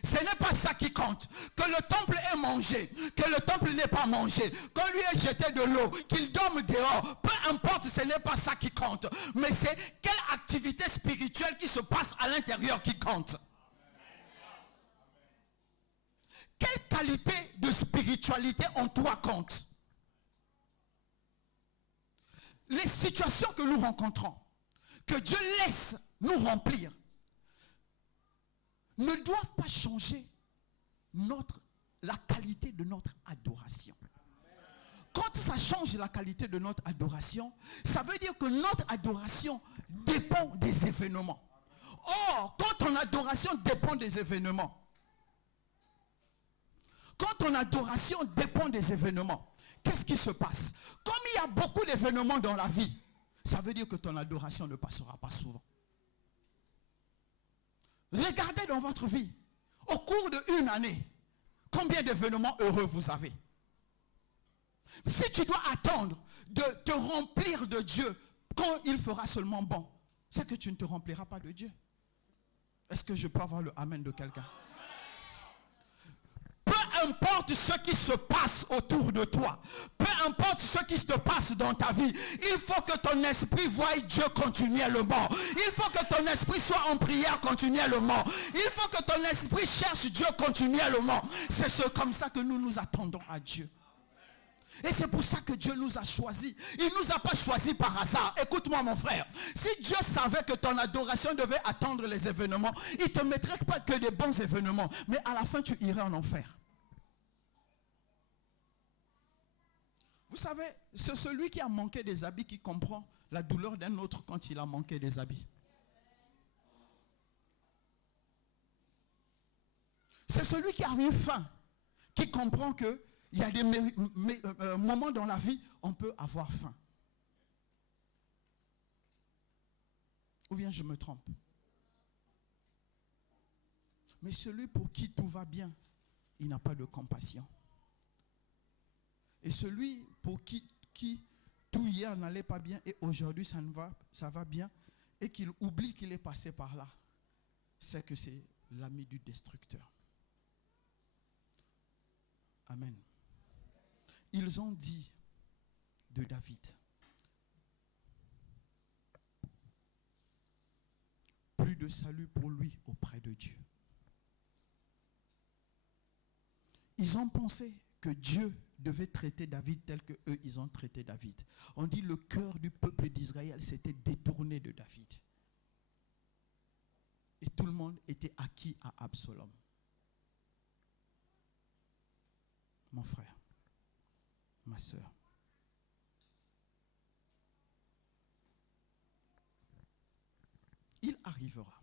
ce n'est pas ça qui compte. Que le temple est mangé, que le temple n'est pas mangé, qu'on lui ait jeté de l'eau, qu'il dorme dehors, peu importe, ce n'est pas ça qui compte. Mais c'est quelle activité spirituelle qui se passe à l'intérieur qui compte. Quelle qualité de spiritualité en toi compte? Les situations que nous rencontrons, que Dieu laisse nous remplir, ne doivent pas changer la qualité de notre adoration. Quand ça change la qualité de notre adoration, ça veut dire que notre adoration dépend des événements. Or, quand ton adoration dépend des événements, qu'est-ce qui se passe? Comme il y a beaucoup d'événements dans la vie, ça veut dire que ton adoration ne passera pas souvent. Regardez dans votre vie, au cours d'une année, combien d'événements heureux vous avez. Si tu dois attendre de te remplir de Dieu quand il fera seulement bon, c'est que tu ne te rempliras pas de Dieu. Est-ce que je peux avoir le amen de quelqu'un? Peu importe ce qui se passe autour de toi, peu importe ce qui se passe dans ta vie, il faut que ton esprit voie Dieu continuellement. Il faut que ton esprit soit en prière continuellement. Il faut que ton esprit cherche Dieu continuellement. C'est comme ça que nous nous attendons à Dieu. Et c'est pour ça que Dieu nous a choisis. Il ne nous a pas choisis par hasard. Écoute-moi mon frère. Si Dieu savait que ton adoration devait attendre les événements, il ne te mettrait pas que des bons événements. Mais à la fin, tu irais en enfer. Vous savez, c'est celui qui a manqué des habits qui comprend la douleur d'un autre quand il a manqué des habits. C'est celui qui a eu faim qui comprend que il y a des moments dans la vie, on peut avoir faim. Ou bien je me trompe. Mais celui pour qui tout va bien, il n'a pas de compassion. Et celui pour qui tout hier n'allait pas bien et aujourd'hui ça va bien, et qu'il oublie qu'il est passé par là, c'est que c'est l'ami du destructeur. Amen. Ils ont dit de David, plus de salut pour lui auprès de Dieu. Ils ont pensé que Dieu devait traiter David tel que eux ils ont traité David. On dit le cœur du peuple d'Israël s'était détourné de David. Et tout le monde était acquis à Absalom. Mon frère, ma soeur, il arrivera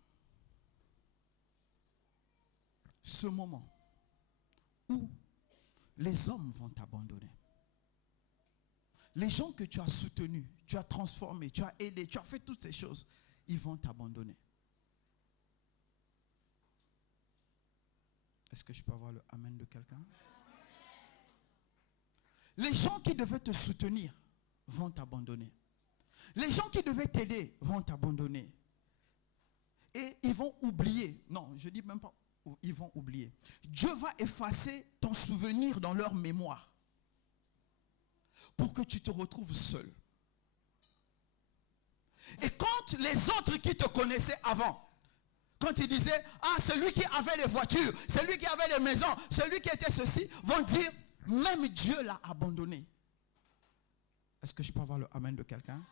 ce moment où les hommes vont t'abandonner. Les gens que tu as soutenus, tu as transformés, tu as aidés, tu as fait toutes ces choses, ils vont t'abandonner. Est-ce que je peux avoir le amen de quelqu'un? Les gens qui devaient te soutenir vont t'abandonner. Les gens qui devaient t'aider vont t'abandonner. Et ils vont oublier. Non, je ne dis même pas, ils vont oublier. Dieu va effacer ton souvenir dans leur mémoire pour que tu te retrouves seul. Et quand les autres qui te connaissaient avant, quand ils disaient, ah, celui qui avait les voitures, celui qui avait les maisons, celui qui était ceci, vont dire, même Dieu l'a abandonné. Est-ce que je peux avoir le amen de quelqu'un?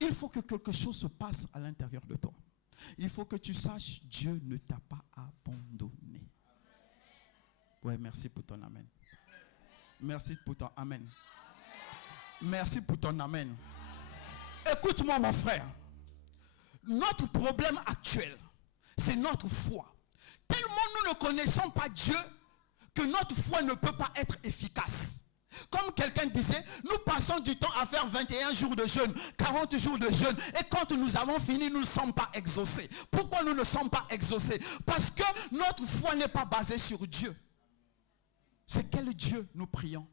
Il faut que quelque chose se passe à l'intérieur de toi. Il faut que tu saches, Dieu ne t'a pas abandonné. Ouais, merci pour ton amen. Merci pour ton amen. Merci pour ton amen. Écoute-moi mon frère. Notre problème actuel, c'est notre foi. Tellement nous ne connaissons pas Dieu que notre foi ne peut pas être efficace. Comme quelqu'un disait, nous passons du temps à faire 21 jours de jeûne, 40 jours de jeûne, et quand nous avons fini, nous ne sommes pas exaucés. Pourquoi nous ne sommes pas exaucés? Parce que notre foi n'est pas basée sur Dieu. C'est quel Dieu nous prions?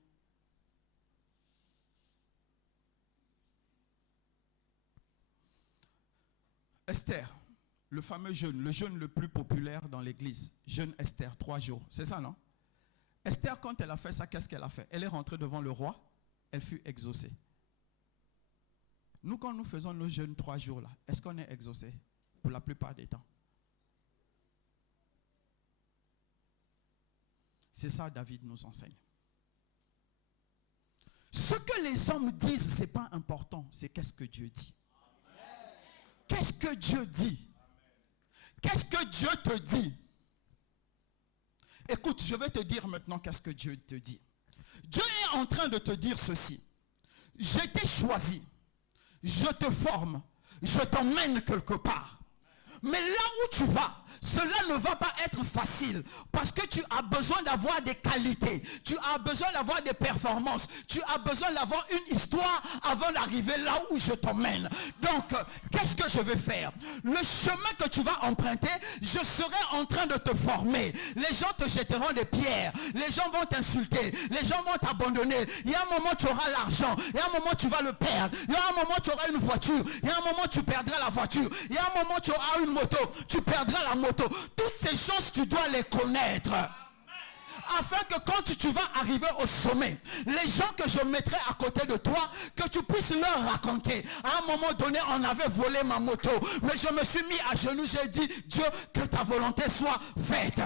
Esther, le fameux jeûne, le jeûne le plus populaire dans l'église, jeûne Esther, 3 jours, c'est ça non? Esther, quand elle a fait ça, qu'est-ce qu'elle a fait? Elle est rentrée devant le roi, elle fut exaucée. Nous, quand nous faisons nos jeûnes 3 jours là, est-ce qu'on est exaucé? Pour la plupart des temps. C'est ça David nous enseigne. Ce que les hommes disent, ce n'est pas important, c'est qu'est-ce que Dieu dit. Qu'est-ce que Dieu dit? Qu'est-ce que Dieu te dit? Écoute, je vais te dire maintenant qu'est-ce que Dieu te dit. Dieu est en train de te dire ceci. Je t'ai choisi, je te forme, je t'emmène quelque part. Mais là où tu vas, cela ne va pas être facile parce que tu as besoin d'avoir des qualités, tu as besoin d'avoir des performances, tu as besoin d'avoir une histoire avant d'arriver là où je t'emmène. Donc, qu'est-ce que je vais faire? Le chemin que tu vas emprunter, je serai en train de te former. Les gens te jetteront des pierres, les gens vont t'insulter, les gens vont t'abandonner. Il y a un moment tu auras l'argent, il y a un moment tu vas le perdre, il y a un moment tu auras une voiture, il y a un moment tu perdras la voiture, il y a un moment tu auras une moto, tu perdras la moto. Toutes ces choses, tu dois les connaître. afin que quand tu vas arriver au sommet, les gens que je mettrai à côté de toi, que tu puisses leur raconter. À un moment donné, on avait volé ma moto, mais je me suis mis à genoux, j'ai dit, Dieu, que ta volonté soit faite.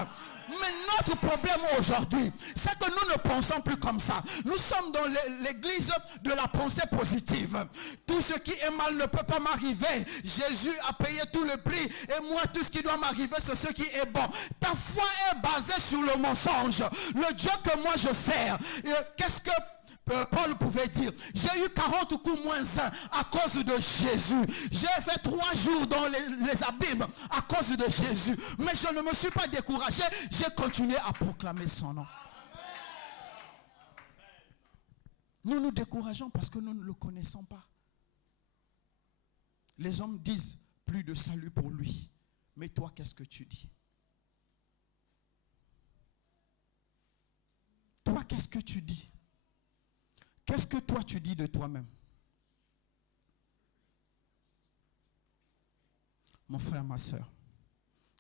Mais notre problème aujourd'hui, c'est que nous ne pensons plus comme ça. Nous sommes dans l'église de la pensée positive. Tout ce qui est mal ne peut pas m'arriver. Jésus a payé tout le prix. Et moi, tout ce qui doit m'arriver, c'est ce qui est bon. Ta foi est basée sur le mensonge. Le Dieu que moi je sers. Qu'est-ce que Paul pouvait dire? J'ai eu 40 coups moins 1 à cause de Jésus. J'ai fait 3 jours dans les abîmes à cause de Jésus. Mais je ne me suis pas découragé. J'ai continué à proclamer son nom. Nous nous décourageons parce que nous ne le connaissons pas. Les hommes disent plus de salut pour lui. Mais toi, qu'est-ce que tu dis? Toi, qu'est-ce que tu dis? Qu'est-ce que toi tu dis de toi-même? Mon frère, ma soeur,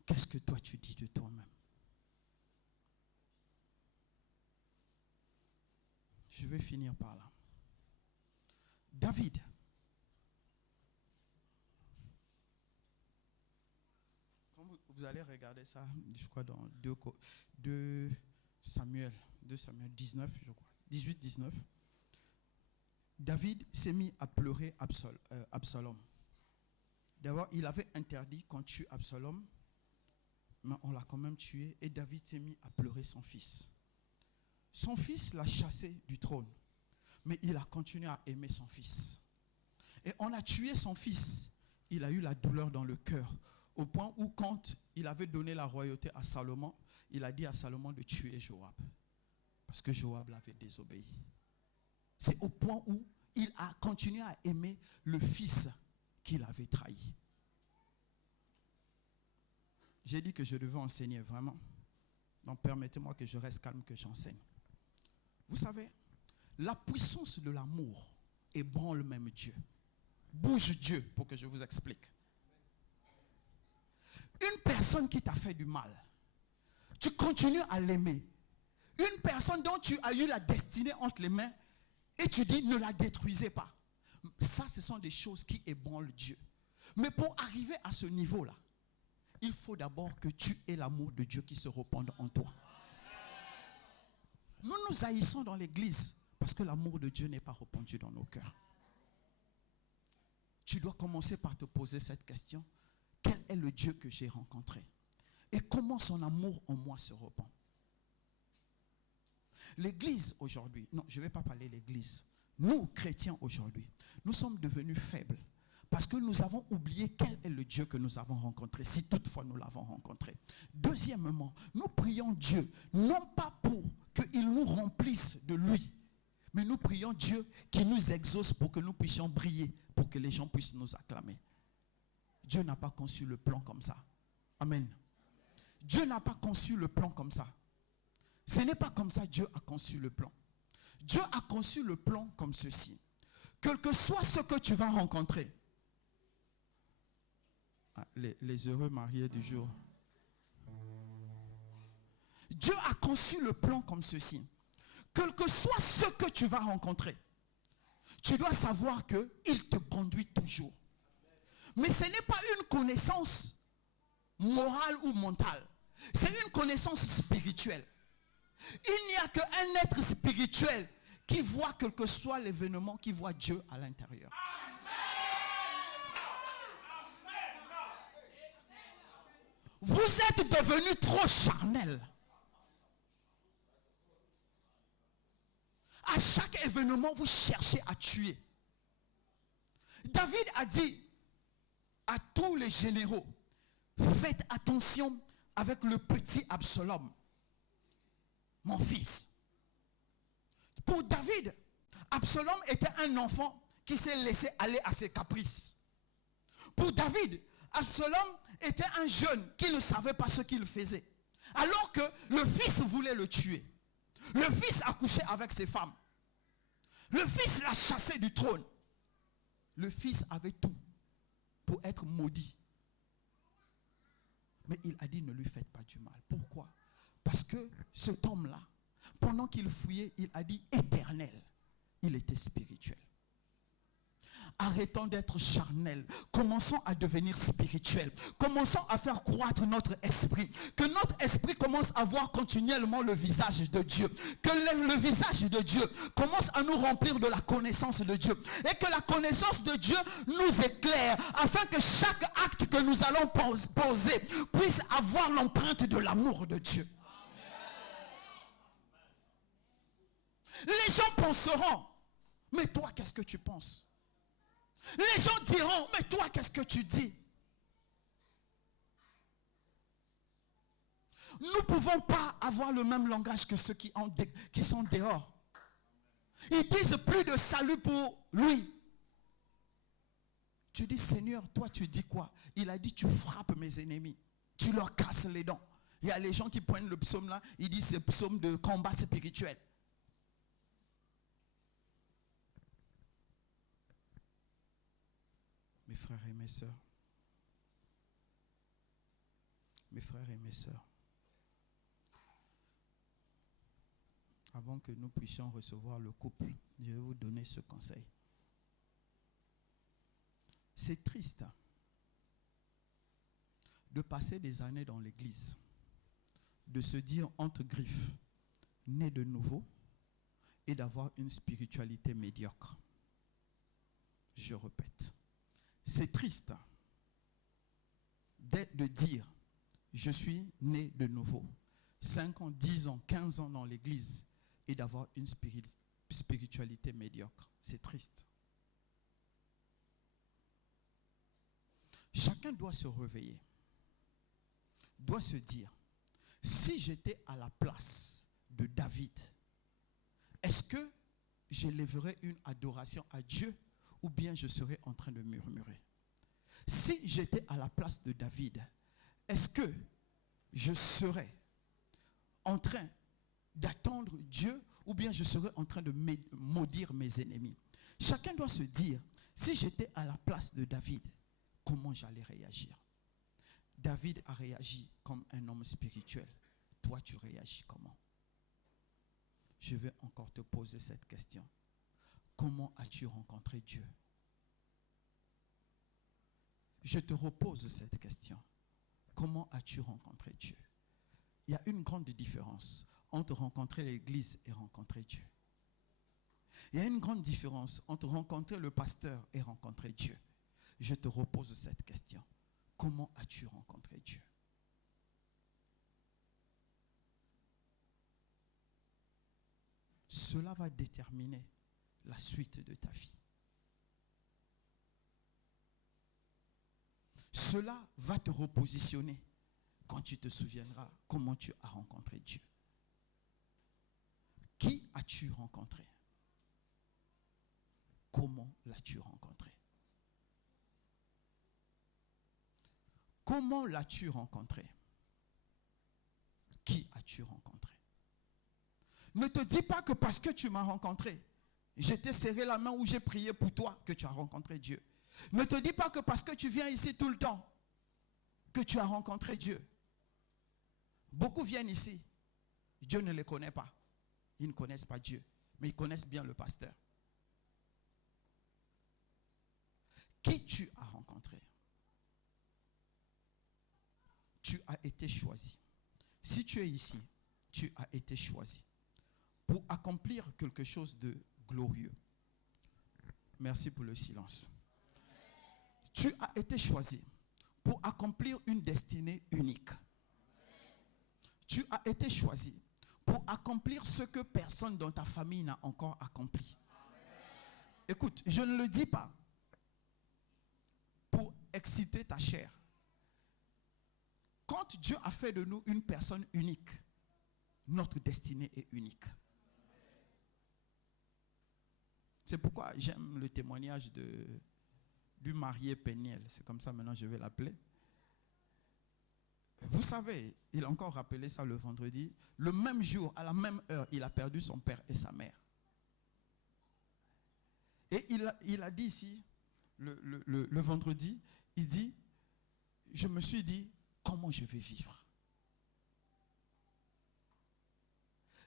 qu'est-ce que toi tu dis de toi-même? Je vais finir par là. David. Vous allez regarder ça, je crois, dans 2 Samuel 19, je crois. 18-19. David s'est mis à pleurer Absalom. D'abord, il avait interdit qu'on tue Absalom, mais on l'a quand même tué. Et David s'est mis à pleurer son fils. Son fils l'a chassé du trône, mais il a continué à aimer son fils. Et on a tué son fils. Il a eu la douleur dans le cœur, au point où quand il avait donné la royauté à Salomon, il a dit à Salomon de tuer Joab, parce que Joab l'avait désobéi. C'est au point où il a continué à aimer le fils qu'il avait trahi. J'ai dit que je devais enseigner vraiment. Donc permettez-moi que je reste calme, que j'enseigne. Vous savez, la puissance de l'amour ébranle même Dieu. Bouge Dieu pour que je vous explique. Une personne qui t'a fait du mal, tu continues à l'aimer. Une personne dont tu as eu la destinée entre les mains, et tu dis, ne la détruisez pas. Ça, ce sont des choses qui ébranlent Dieu. Mais pour arriver à ce niveau-là, il faut d'abord que tu aies l'amour de Dieu qui se répande en toi. Nous nous haïssons dans l'église parce que l'amour de Dieu n'est pas répandu dans nos cœurs. Tu dois commencer par te poser cette question. Quel est le Dieu que j'ai rencontré? Et comment son amour en moi se répand? L'église aujourd'hui, non, je ne vais pas parler de l'église. Nous, chrétiens aujourd'hui, nous sommes devenus faibles parce que nous avons oublié quel est le Dieu que nous avons rencontré, si toutefois nous l'avons rencontré. Deuxièmement, nous prions Dieu, non pas pour qu'il nous remplisse de lui, mais nous prions Dieu qui nous exauce pour que nous puissions briller, pour que les gens puissent nous acclamer. Dieu n'a pas conçu le plan comme ça. Amen. Dieu n'a pas conçu le plan comme ça. Ce n'est pas comme ça Dieu a conçu le plan. Dieu a conçu le plan comme ceci. Quel que soit ce que tu vas rencontrer. Les heureux mariés du jour. Dieu a conçu le plan comme ceci. Quel que soit ce que tu vas rencontrer, tu dois savoir qu'il te conduit toujours. Mais ce n'est pas une connaissance morale ou mentale. C'est une connaissance spirituelle. Il n'y a qu'un être spirituel qui voit quel que soit l'événement, qui voit Dieu à l'intérieur. Vous êtes devenus trop charnels. À chaque événement, vous cherchez à tuer. David a dit à tous les généraux, faites attention avec le petit Absalom, mon fils. Pour David, Absalom était un enfant qui s'est laissé aller à ses caprices. Pour David, Absalom était un jeune qui ne savait pas ce qu'il faisait. Alors que le fils voulait le tuer. Le fils a couché avec ses femmes. Le fils l'a chassé du trône. Le fils avait tout pour être maudit. Mais il a dit, ne lui faites pas du mal. Pourquoi? Parce Parce que cet homme-là, pendant qu'il fouillait, il a dit éternel. Il était spirituel. Arrêtons d'être charnels. Commençons à devenir spirituels. Commençons à faire croître notre esprit. Que notre esprit commence à voir continuellement le visage de Dieu. Que le visage de Dieu commence à nous remplir de la connaissance de Dieu. Et que la connaissance de Dieu nous éclaire. Afin que chaque acte que nous allons poser puisse avoir l'empreinte de l'amour de Dieu. Les gens penseront, mais toi, qu'est-ce que tu penses? Les gens diront, mais toi, qu'est-ce que tu dis? Nous ne pouvons pas avoir le même langage que ceux qui sont dehors. Ils disent plus de salut pour lui. Tu dis, Seigneur, toi tu dis quoi? Il a dit, tu frappes mes ennemis. Tu leur casses les dents. Il y a les gens qui prennent le psaume là, ils disent c'est psaume de combat spirituel. Mes frères et mes sœurs, avant que nous puissions recevoir le couple, je vais vous donner ce conseil. C'est triste de passer des années dans l'église, de se dire entre griffes, né de nouveau, et d'avoir une spiritualité médiocre. Je répète. C'est triste de dire, je suis né de nouveau, 5 ans, 10 ans, 15 ans dans l'église et d'avoir une spiritualité médiocre. C'est triste. Chacun doit se réveiller, doit se dire, si j'étais à la place de David, est-ce que j'élèverais une adoration à Dieu ou bien je serais en train de murmurer? Si j'étais à la place de David, est-ce que je serais en train d'attendre Dieu ou bien je serais en train de maudire mes ennemis? Chacun doit se dire, si j'étais à la place de David, comment j'allais réagir? David a réagi comme un homme spirituel. Toi, tu réagis comment? Je vais encore te poser cette question. Comment as-tu rencontré Dieu? Je te repose cette question. Comment as-tu rencontré Dieu? Il y a une grande différence entre rencontrer l'église et rencontrer Dieu. Il y a une grande différence entre rencontrer le pasteur et rencontrer Dieu. Je te repose cette question. Comment as-tu rencontré Dieu? Cela va déterminer la suite de ta vie. Cela va te repositionner quand tu te souviendras comment tu as rencontré Dieu. Qui as-tu rencontré? Comment l'as-tu rencontré? Comment l'as-tu rencontré? Qui as-tu rencontré? Ne te dis pas que parce que tu m'as rencontré, j'ai t'ai serré la main ou j'ai prié pour toi que tu as rencontré Dieu. Ne te dis pas que parce que tu viens ici tout le temps, que tu as rencontré Dieu. Beaucoup viennent ici, Dieu ne les connaît pas. Ils ne connaissent pas Dieu, mais ils connaissent bien le pasteur. Qui tu as rencontré? Tu as été choisi. Si tu es ici, tu as été choisi pour accomplir quelque chose de glorieux. Merci pour le silence. Tu as été choisi pour accomplir une destinée unique. Tu as été choisi pour accomplir ce que personne dans ta famille n'a encore accompli. Écoute, je ne le dis pas pour exciter ta chair. Quand Dieu a fait de nous une personne unique, notre destinée est unique. C'est pourquoi j'aime le témoignage du marié Péniel. C'est comme ça maintenant je vais l'appeler. Vous savez, il a encore rappelé ça le vendredi. Le même jour, à la même heure, il a perdu son père et sa mère. Et il a dit ici, le vendredi, il dit, je me suis dit, comment je vais vivre?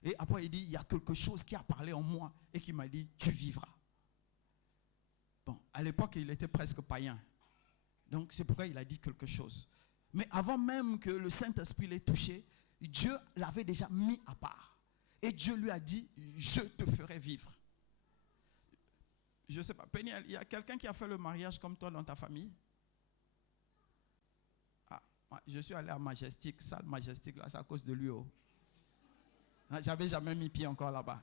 Et après, il dit, il y a quelque chose qui a parlé en moi et qui m'a dit, tu vivras. Bon, à l'époque, il était presque païen. Donc, c'est pourquoi il a dit quelque chose. Mais avant même que le Saint-Esprit l'ait touché, Dieu l'avait déjà mis à part. Et Dieu lui a dit, je te ferai vivre. Je ne sais pas, Péniel, il y a quelqu'un qui a fait le mariage comme toi dans ta famille? Ah, je suis allé à Majestic, salle Majestic, là, c'est à cause de lui. Oh. J'avais jamais mis pied encore là-bas.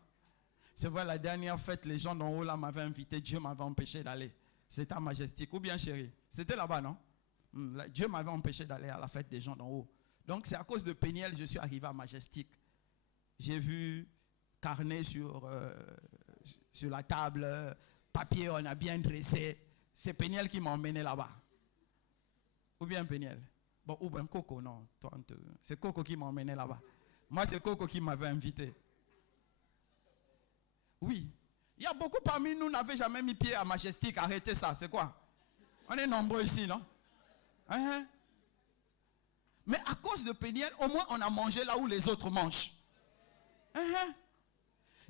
C'est vrai, la dernière fête, les gens d'en haut là m'avaient invité, Dieu m'avait empêché d'aller. C'était à Majestic, ou bien chérie? C'était là-bas, non? Dieu m'avait empêché d'aller à la fête des gens d'en haut. Donc c'est à cause de Péniel, je suis arrivé à Majestic. J'ai vu carnet sur la table, papier, on a bien dressé. C'est Péniel qui m'a emmené là-bas. Ou bien Péniel? Bon, ou bien Coco, non. C'est Coco qui m'a emmené là-bas. Moi, c'est Coco qui m'avait invité. Oui. Il y a beaucoup parmi nous qui n'avaient jamais mis pied à Majestic. Arrêtez ça, c'est quoi? On est nombreux ici, non? Mais à cause de Péniel, au moins on a mangé là où les autres mangent.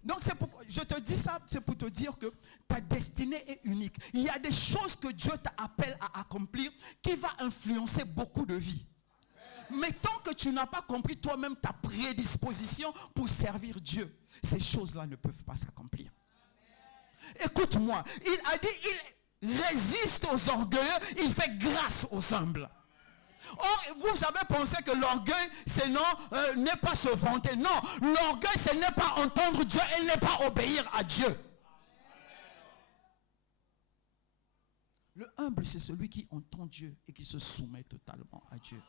Donc c'est pourquoi je te dis ça, c'est pour te dire que ta destinée est unique. Il y a des choses que Dieu t'appelle à accomplir qui va influencer beaucoup de vies. Mais tant que tu n'as pas compris toi-même ta prédisposition pour servir Dieu, ces choses-là ne peuvent pas s'accomplir. Écoute-moi, il a dit, il résiste aux orgueilleux, il fait grâce aux humbles. Or, vous avez pensé que l'orgueil, c'est non, n'est pas se vanter. Non, l'orgueil, ce n'est pas entendre Dieu et n'est pas obéir à Dieu. Le humble, c'est celui qui entend Dieu et qui se soumet totalement à Dieu.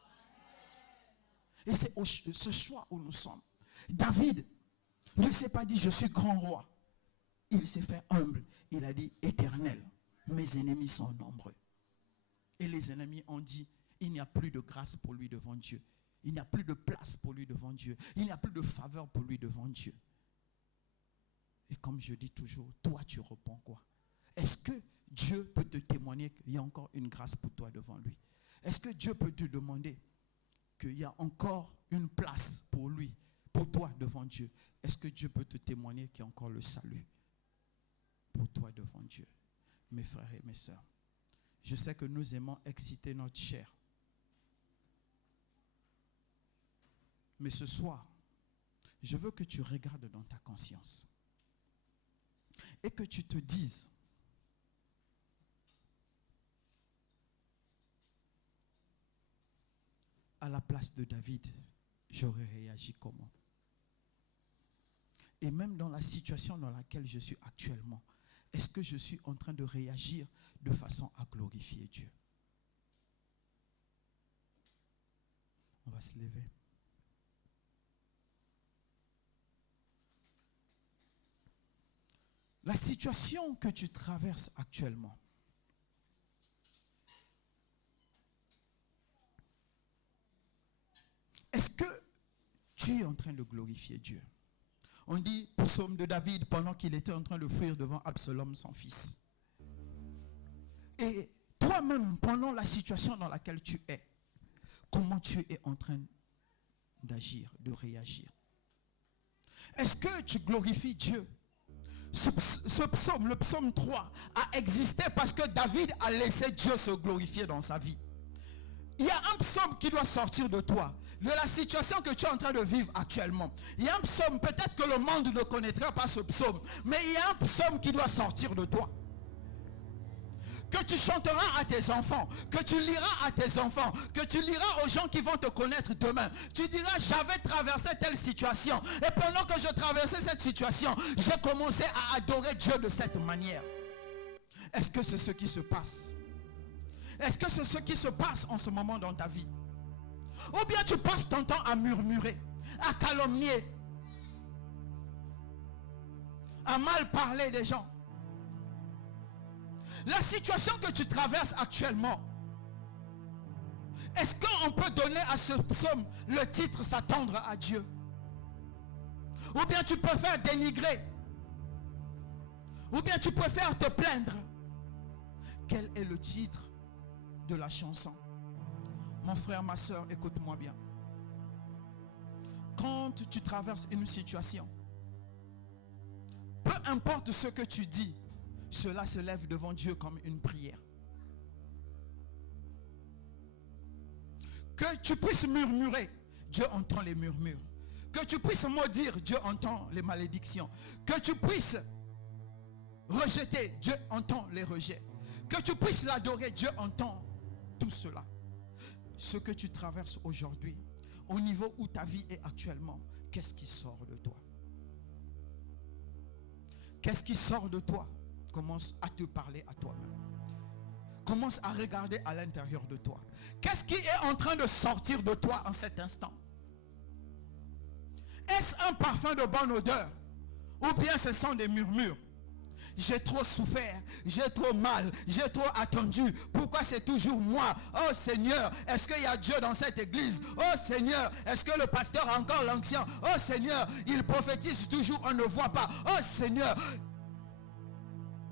Et c'est ce choix où nous sommes. David ne s'est pas dit, je suis grand roi. Il s'est fait humble. Il a dit, Éternel, mes ennemis sont nombreux. Et les ennemis ont dit, il n'y a plus de grâce pour lui devant Dieu. Il n'y a plus de place pour lui devant Dieu. Il n'y a plus de faveur pour lui devant Dieu. Et comme je dis toujours, toi tu réponds quoi? Est-ce que Dieu peut te témoigner qu'il y a encore une grâce pour toi devant lui? Est-ce que Dieu peut te demander qu'il y a encore une place pour lui, pour toi devant Dieu? Est-ce que Dieu peut te témoigner qu'il y a encore le salut pour toi devant Dieu? Mes frères et mes sœurs, je sais que nous aimons exciter notre chair. Mais ce soir, je veux que tu regardes dans ta conscience et que tu te dises, à la place de David, j'aurais réagi comment? Et même dans la situation dans laquelle je suis actuellement, est-ce que je suis en train de réagir de façon à glorifier Dieu? On va se lever. La situation que tu traverses actuellement, est-ce que tu es en train de glorifier Dieu? On dit, psaume de David, pendant qu'il était en train de fuir devant Absalom, son fils. Et toi-même, pendant la situation dans laquelle tu es, comment tu es en train d'agir, de réagir? Est-ce que tu glorifies Dieu? Ce psaume, le psaume 3, a existé parce que David a laissé Dieu se glorifier dans sa vie. Il y a un psaume qui doit sortir de toi, de la situation que tu es en train de vivre actuellement. Il y a un psaume, peut-être que le monde ne connaîtra pas ce psaume, mais il y a un psaume qui doit sortir de toi. Que tu chanteras à tes enfants, que tu liras à tes enfants, que tu liras aux gens qui vont te connaître demain. Tu diras, j'avais traversé telle situation. Et pendant que je traversais cette situation, j'ai commencé à adorer Dieu de cette manière. Est-ce que c'est ce qui se passe? Est-ce que c'est ce qui se passe en ce moment dans ta vie? Ou bien tu passes ton temps à murmurer, à calomnier, à mal parler des gens? La situation que tu traverses actuellement, est-ce qu'on peut donner à ce psaume le titre s'attendre à Dieu? Ou bien tu préfères dénigrer? Ou bien tu préfères te plaindre? Quel est le titre de la chanson? Mon frère, ma soeur, écoute-moi bien. Quand quand tu traverses une situation, peu importe ce que tu dis, cela se lève devant Dieu comme une prière. Que tu puisses murmurer, Dieu entend les murmures. Que tu puisses maudire, Dieu entend les malédictions. Que tu puisses rejeter, Dieu entend les rejets. Que tu puisses l'adorer, Dieu entend tout cela. Ce que tu traverses aujourd'hui, au niveau où ta vie est actuellement, qu'est-ce qui sort de toi? Qu'est-ce qui sort de toi? Commence à te parler à toi-même. Commence à regarder à l'intérieur de toi. Qu'est-ce qui est en train de sortir de toi en cet instant? Est-ce un parfum de bonne odeur? Ou bien ce sont des murmures? J'ai trop souffert, j'ai trop mal, j'ai trop attendu. Pourquoi c'est toujours moi? Oh Seigneur, est-ce qu'il y a Dieu dans cette église? Oh Seigneur, est-ce que le pasteur a encore l'onction? Oh Seigneur, il prophétise toujours, on ne voit pas. Oh Seigneur.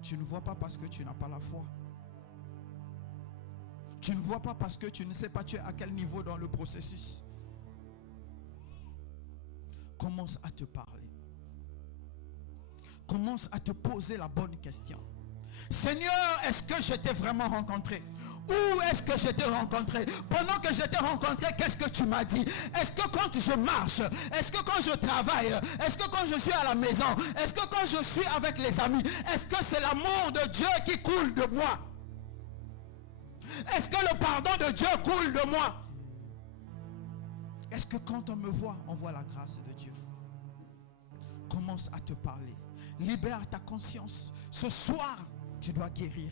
Tu ne vois pas parce que tu n'as pas la foi. Tu ne vois pas parce que tu ne sais pas tu es à quel niveau dans le processus. Commence à te parler. Commence à te poser la bonne question. Seigneur, est-ce que je t'ai vraiment rencontré? Où est-ce que je t'ai rencontré? Pendant que je t'ai rencontré, qu'est-ce que tu m'as dit? Est-ce que quand je marche, est-ce que quand je travaille, est-ce que quand je suis à la maison, est-ce que quand je suis avec les amis, est-ce que c'est l'amour de Dieu qui coule de moi? Est-ce que le pardon de Dieu coule de moi? Est-ce que quand on me voit, on voit la grâce de Dieu? Commence à te parler. Libère ta conscience. Ce soir, tu dois guérir.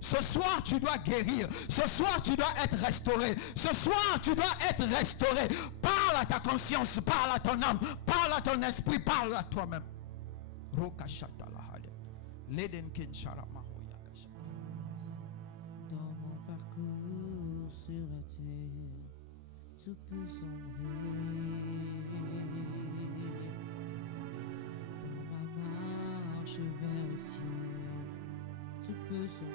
Ce soir, tu dois guérir. Ce soir, tu dois être restauré. Ce soir, tu dois être restauré. Parle à ta conscience, parle à ton âme, parle à ton esprit, parle à toi-même. Dans mon parcours sur la terre, tout peut sombrer. Vers le ciel, tout peut sombrer.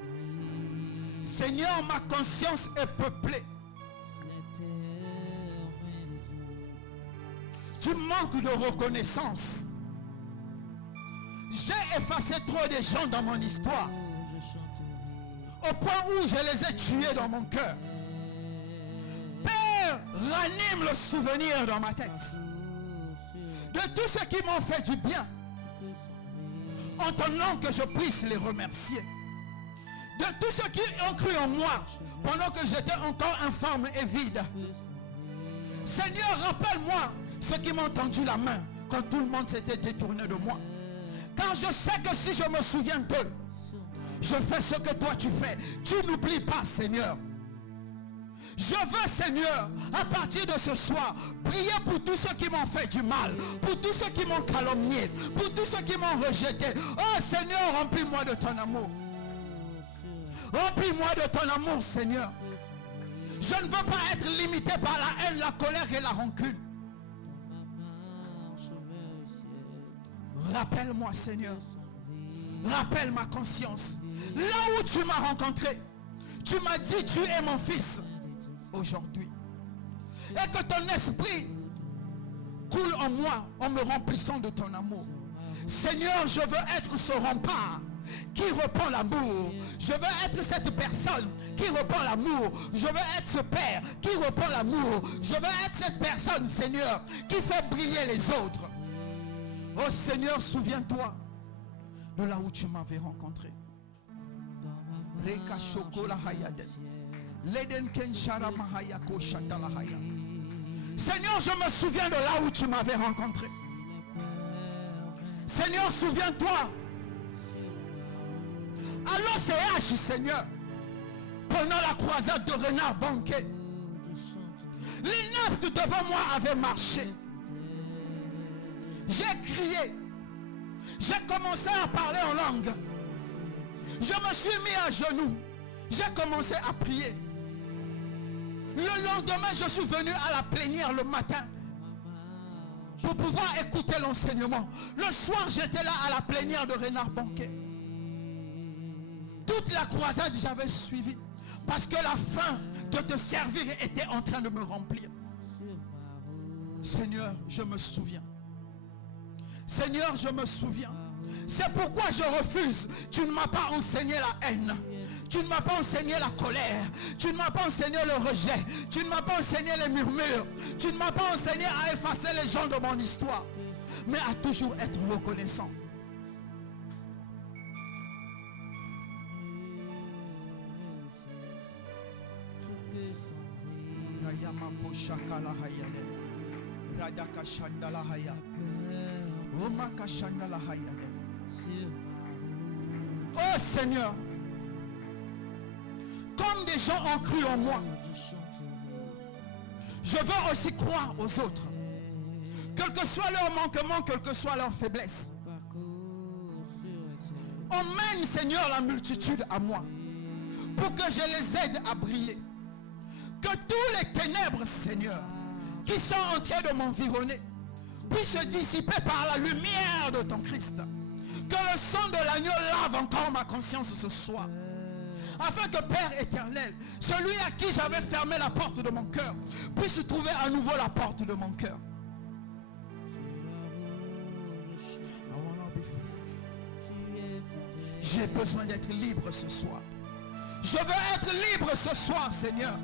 Seigneur, ma conscience est peuplée. Tu manques de reconnaissance. J'ai effacé trop de gens dans mon histoire, au point où je les ai tués dans mon cœur. Père, ranime le souvenir dans ma tête de tous ceux qui m'ont fait du bien, en ton nom, que je puisse les remercier. De tous ceux qui ont cru en moi pendant que j'étais encore informe et vide. Seigneur, rappelle-moi ceux qui m'ont tendu la main quand tout le monde s'était détourné de moi. Car je sais que si je me souviens d'eux, je fais ce que toi tu fais. Tu n'oublies pas, Seigneur. Je veux, Seigneur, à partir de ce soir, prier pour tous ceux qui m'ont fait du mal, pour tous ceux qui m'ont calomnié, pour tous ceux qui m'ont rejeté. Oh Seigneur, remplis-moi de ton amour. Remplis-moi de ton amour, Seigneur. Je ne veux pas être limité par la haine, la colère et la rancune. Rappelle-moi, Seigneur. Rappelle ma conscience. Là où tu m'as rencontré, tu m'as dit, tu es mon fils. Aujourd'hui, et que ton esprit coule en moi en me remplissant de ton amour. Seigneur, je veux être ce rempart qui reprend l'amour. Je veux être cette personne qui reprend l'amour. Je veux être ce père qui reprend l'amour. Je veux être cette personne, Seigneur, qui fait briller les autres. Oh Seigneur, souviens-toi de là où tu m'avais rencontré. Reka Shokola Hayaden. Seigneur, je me souviens de là où tu m'avais rencontré. Seigneur, souviens-toi. À l'OCH, Seigneur, pendant la croisade de Renard Banquet, l'inapte devant moi avait marché. J'ai crié. J'ai commencé à parler en langue. Je me suis mis à genoux. J'ai commencé à prier. Le lendemain, je suis venu à la plénière le matin pour pouvoir écouter l'enseignement. Le soir, j'étais là à la plénière de Renard Banquet. Toute la croisade, j'avais suivi parce que la faim de te servir était en train de me remplir. Seigneur, je me souviens. Seigneur, je me souviens. C'est pourquoi je refuse. Tu ne m'as pas enseigné la haine. Tu ne m'as pas enseigné la colère. Tu ne m'as pas enseigné le rejet. Tu ne m'as pas enseigné les murmures. Tu ne m'as pas enseigné à effacer les gens de mon histoire, mais à toujours être reconnaissant. Oh Seigneur, comme des gens ont cru en moi, je veux aussi croire aux autres. Quel que soit leur manquement, quelle que soit leur faiblesse. Emmène, Seigneur, la multitude à moi, pour que je les aide à briller. Que tous les ténèbres, Seigneur, qui sont en train de m'environner, puissent se dissiper par la lumière de ton Christ. Que le sang de l'agneau lave encore ma conscience ce soir. Afin que Père éternel, celui à qui j'avais fermé la porte de mon cœur, puisse trouver à nouveau la porte de mon cœur. J'ai besoin d'être libre ce soir. Je veux être libre ce soir, Seigneur.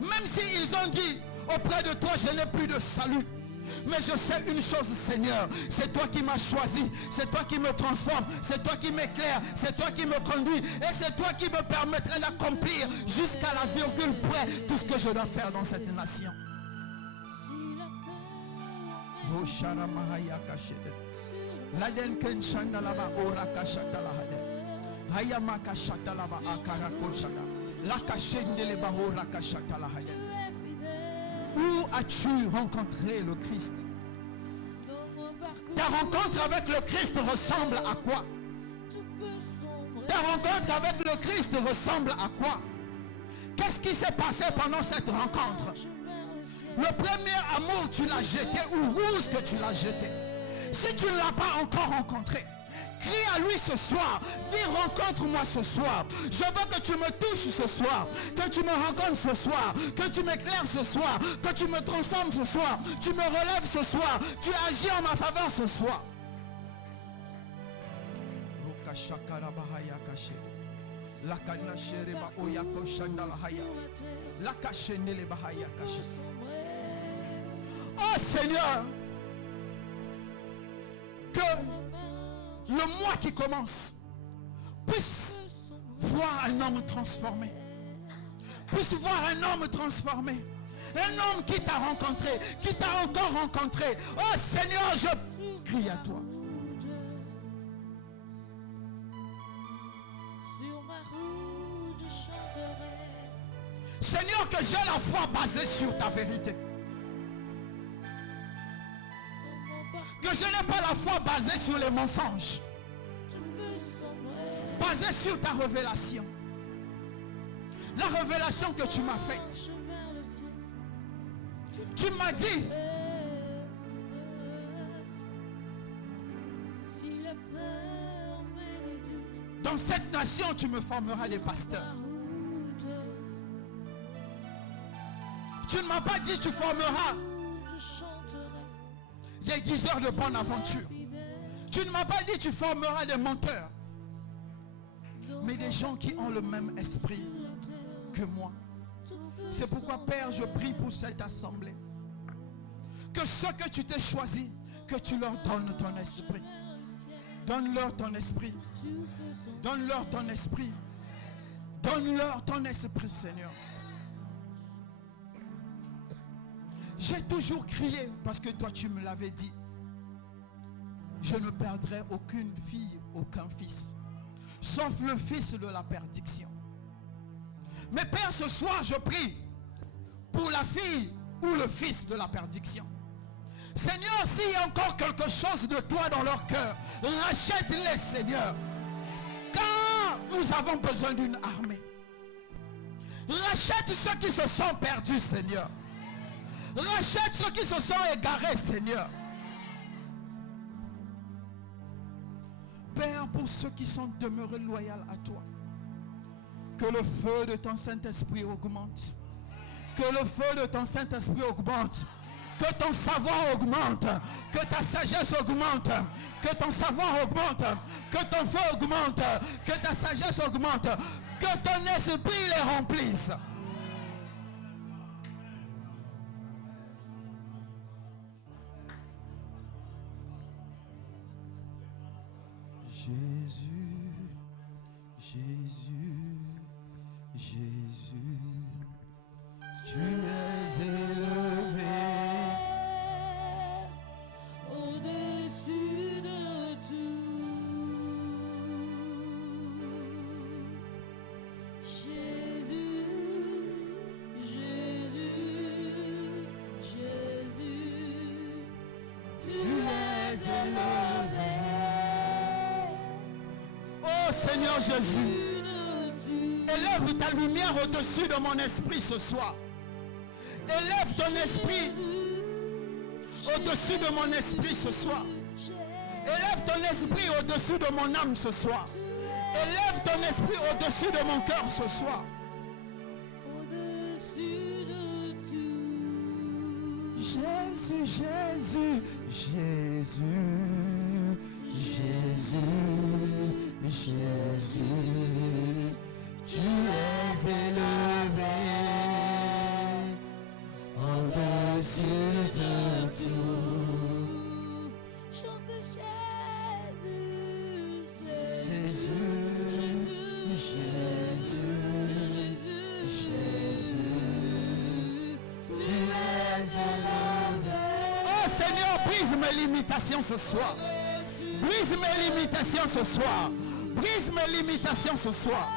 Même s'ils ont dit, auprès de toi, je n'ai plus de salut. Mais je sais une chose, Seigneur, c'est toi qui m'as choisi, c'est toi qui me transforme, c'est toi qui m'éclaire, c'est toi qui me conduit, et c'est toi qui me permettrait d'accomplir jusqu'à la virgule près tout ce que je dois faire dans cette nation. Où as-tu rencontré le Christ? Ta rencontre avec le Christ ressemble à quoi? Ta rencontre avec le Christ ressemble à quoi? Qu'est-ce qui s'est passé pendant cette rencontre? Le premier amour, tu l'as jeté ou est-ce que tu l'as jeté? Si tu ne l'as pas encore rencontré, crie à lui ce soir. Dis, rencontre-moi ce soir. Je veux que tu me touches ce soir. Que tu me rencontres ce soir. Que tu m'éclaires ce soir. Que tu me transformes ce soir. Tu me relèves ce soir. Tu agis en ma faveur ce soir. Oh Seigneur, que le mois qui commence puisse voir un homme transformé. Puisse voir un homme transformé. Un homme qui t'a rencontré, qui t'a encore rencontré. Oh Seigneur, je crie à toi. Seigneur, que j'ai la foi basée sur ta vérité. Que je n'ai pas la foi basée sur les mensonges. Basée sur ta révélation. La révélation que tu m'as faite. Tu m'as dit, dans cette nation tu me formeras des pasteurs. Tu ne m'as pas dit tu formeras des diseurs de bonne aventure. Tu ne m'as pas dit tu formeras des menteurs, mais des gens qui ont le même esprit que moi. C'est pourquoi, Père, je prie pour cette assemblée. Que ceux que tu t'es choisi, que tu leur donnes ton esprit. Donne-leur ton esprit. Donne-leur ton esprit. Donne-leur ton esprit, Seigneur. J'ai toujours crié parce que toi tu me l'avais dit. Je ne perdrai aucune fille, aucun fils, sauf le fils de la perdition. Mais Père, ce soir je prie pour la fille ou le fils de la perdition. Seigneur, s'il y a encore quelque chose de toi dans leur cœur, rachète-les, Seigneur. Car nous avons besoin d'une armée. Rachète ceux qui se sont perdus, Seigneur. Rachète ceux qui se sont égarés, Seigneur. Père, pour ceux qui sont demeurés loyaux à toi, que le feu de ton Saint-Esprit augmente. Que le feu de ton Saint-Esprit augmente. Que ton savoir augmente, que ta sagesse augmente, que ton savoir augmente, que ton feu augmente, que ta sagesse augmente, que ton esprit les remplisse. Jésus, Jésus, Jésus, tu es élevé au-dessus de tout. Jésus, Jésus, Jésus, tu es élevé. Oh Seigneur Jésus, élève ta lumière au-dessus de mon esprit ce soir. Élève ton esprit au-dessus de mon esprit ce soir. Élève ton esprit au-dessus de mon âme ce soir. Élève ton esprit au-dessus de mon cœur ce soir. Au-dessus de tout. Jésus, Jésus, Jésus, Jésus, Jésus, tu es élevé au-dessus de tout. Chante Jésus, Jésus, Jésus, tu es élevé. Oh Seigneur, brise mes limitations ce soir. Brise mes limitations ce soir. Brise mes limitations ce soir.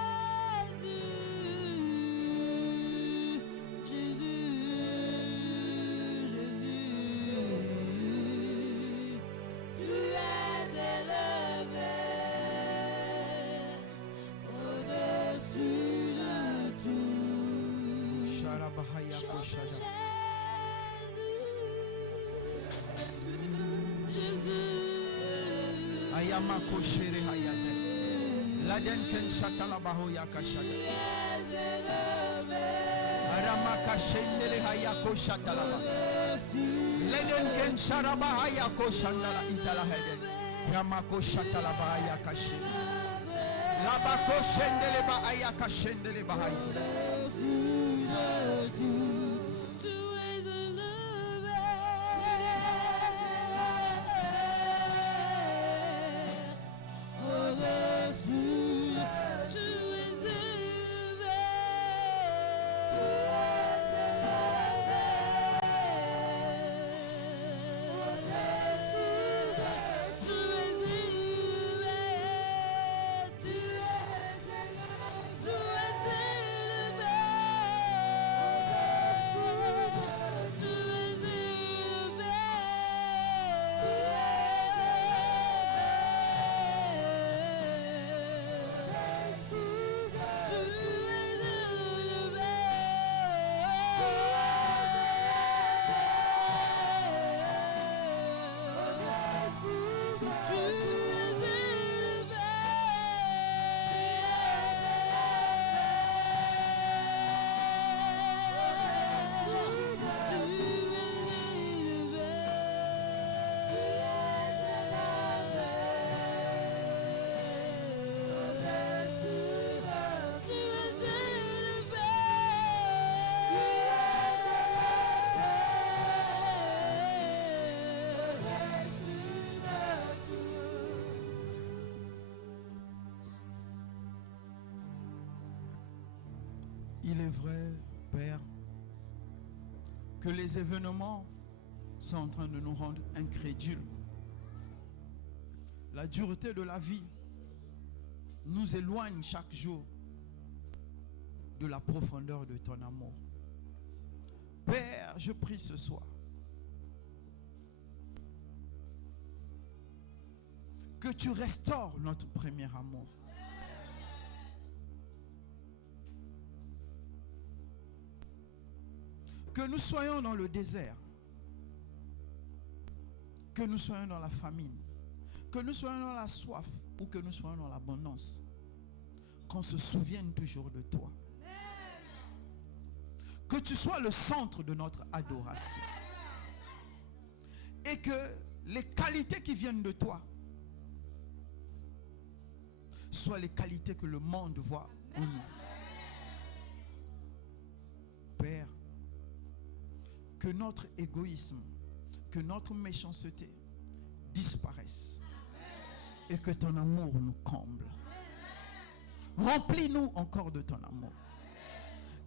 Ayamako shere hayate. Laden ken shatala baho yakashada. Aramaka shendele hayako shatala ba. Laden ken sharaba hayako shandala itala heden. Ramako shatala ba yakashede. Labako shendele ba ayakashendele ba hayate. Il est vrai, Père, que les événements sont en train de nous rendre incrédules. La dureté de la vie nous éloigne chaque jour de la profondeur de ton amour. Père, je prie ce soir que tu restaures notre premier amour. Que nous soyons dans le désert, que nous soyons dans la famine, que nous soyons dans la soif ou que nous soyons dans l'abondance, qu'on se souvienne toujours de toi. Que tu sois le centre de notre adoration. Et que les qualités qui viennent de toi soient les qualités que le monde voit en nous. Père, que notre égoïsme, que notre méchanceté disparaisse et que ton amour nous comble. Remplis-nous encore de ton amour.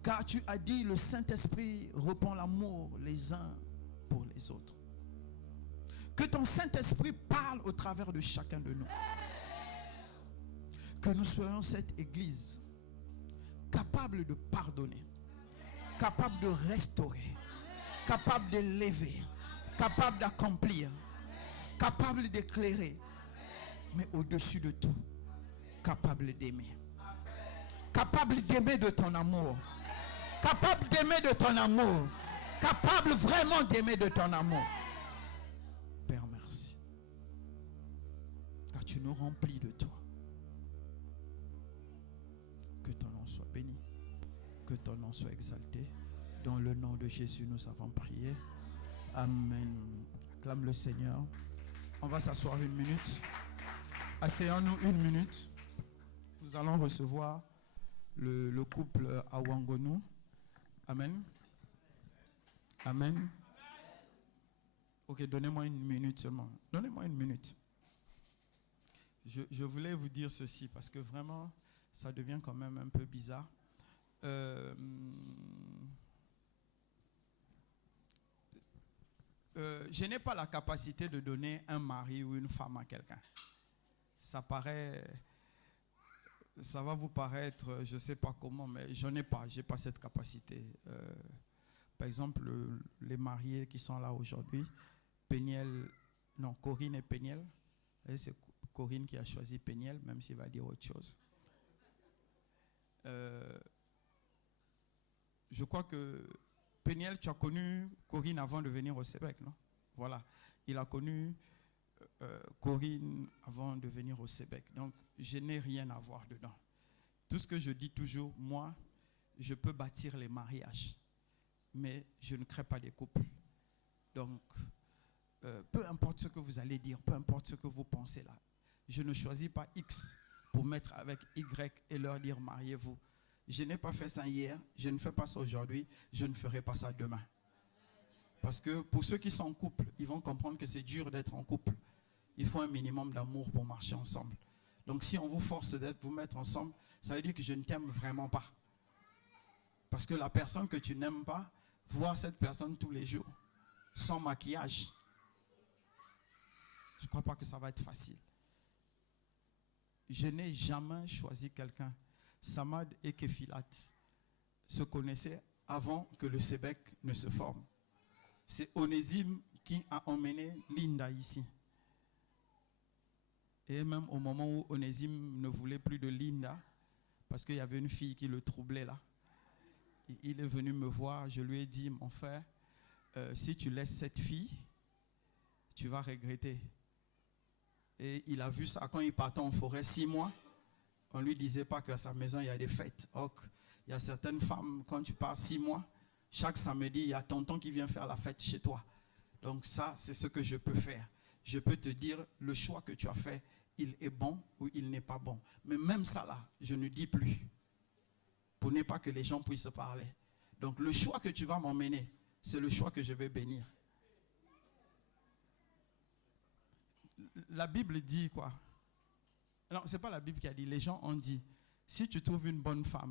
Car tu as dit, le Saint-Esprit répand l'amour les uns pour les autres. Que ton Saint-Esprit parle au travers de chacun de nous. Que nous soyons cette église capable de pardonner, capable de restaurer, capable d'élever, capable d'accomplir, capable d'éclairer, mais au-dessus de tout, capable d'aimer. Capable d'aimer de ton amour. Capable d'aimer de ton amour. Capable vraiment d'aimer de ton amour. Père, merci. Car tu nous remplis de toi. Que ton nom soit béni. Que ton nom soit exalté. Dans le nom de Jésus, nous avons prié. Amen. Acclame le Seigneur. On va s'asseoir une minute. Asseyons-nous une minute. Nous allons recevoir le couple à Ouangonu. Amen. Amen. Ok, donnez-moi une minute seulement. Donnez-moi une minute. Je voulais vous dire ceci parce que vraiment, ça devient quand même un peu bizarre. Je n'ai pas la capacité de donner un mari ou une femme à quelqu'un. Ça va vous paraître, je ne sais pas comment, mais je n'ai pas cette capacité. Par exemple, les mariés qui sont là aujourd'hui, Corinne et Péniel. C'est Corinne qui a choisi Péniel, même s'il va dire autre chose. Je crois que Péniel, tu as connu Corinne avant de venir au Sébec, non? Voilà. Il a connu Corinne avant de venir au Sébec. Donc, je n'ai rien à voir dedans. Tout ce que je dis toujours, moi, je peux bâtir les mariages, mais je ne crée pas des couples. Donc, peu importe ce que vous allez dire, peu importe ce que vous pensez là, je ne choisis pas X pour mettre avec Y et leur dire mariez-vous. Je n'ai pas fait ça hier, je ne fais pas ça aujourd'hui, je ne ferai pas ça demain. Parce que pour ceux qui sont en couple, ils vont comprendre que c'est dur d'être en couple. Il faut un minimum d'amour pour marcher ensemble. Donc si on vous force de vous mettre ensemble, ça veut dire que je ne t'aime vraiment pas. Parce que la personne que tu n'aimes pas, voir cette personne tous les jours, sans maquillage, je ne crois pas que ça va être facile. Je n'ai jamais choisi quelqu'un. Samad et Kefilat se connaissaient avant que le Sébec ne se forme. C'est Onésime qui a emmené Linda ici. Et même au moment où Onésime ne voulait plus de Linda, parce qu'il y avait une fille qui le troublait là, il est venu me voir, je lui ai dit, mon frère, si tu laisses cette fille, tu vas regretter. Et il a vu ça quand il partait en forêt 6 mois. On ne lui disait pas qu'à sa maison, il y a des fêtes. Il y a certaines femmes, quand tu pars 6 mois, chaque samedi, il y a tonton qui vient faire la fête chez toi. Donc ça, c'est ce que je peux faire. Je peux te dire, le choix que tu as fait, il est bon ou il n'est pas bon. Mais même ça là, je ne dis plus. Pour ne pas que les gens puissent parler. Donc le choix que tu vas m'emmener, c'est le choix que je vais bénir. La Bible dit quoi? Non, ce n'est pas la Bible qui a dit. Les gens ont dit, si tu trouves une bonne femme,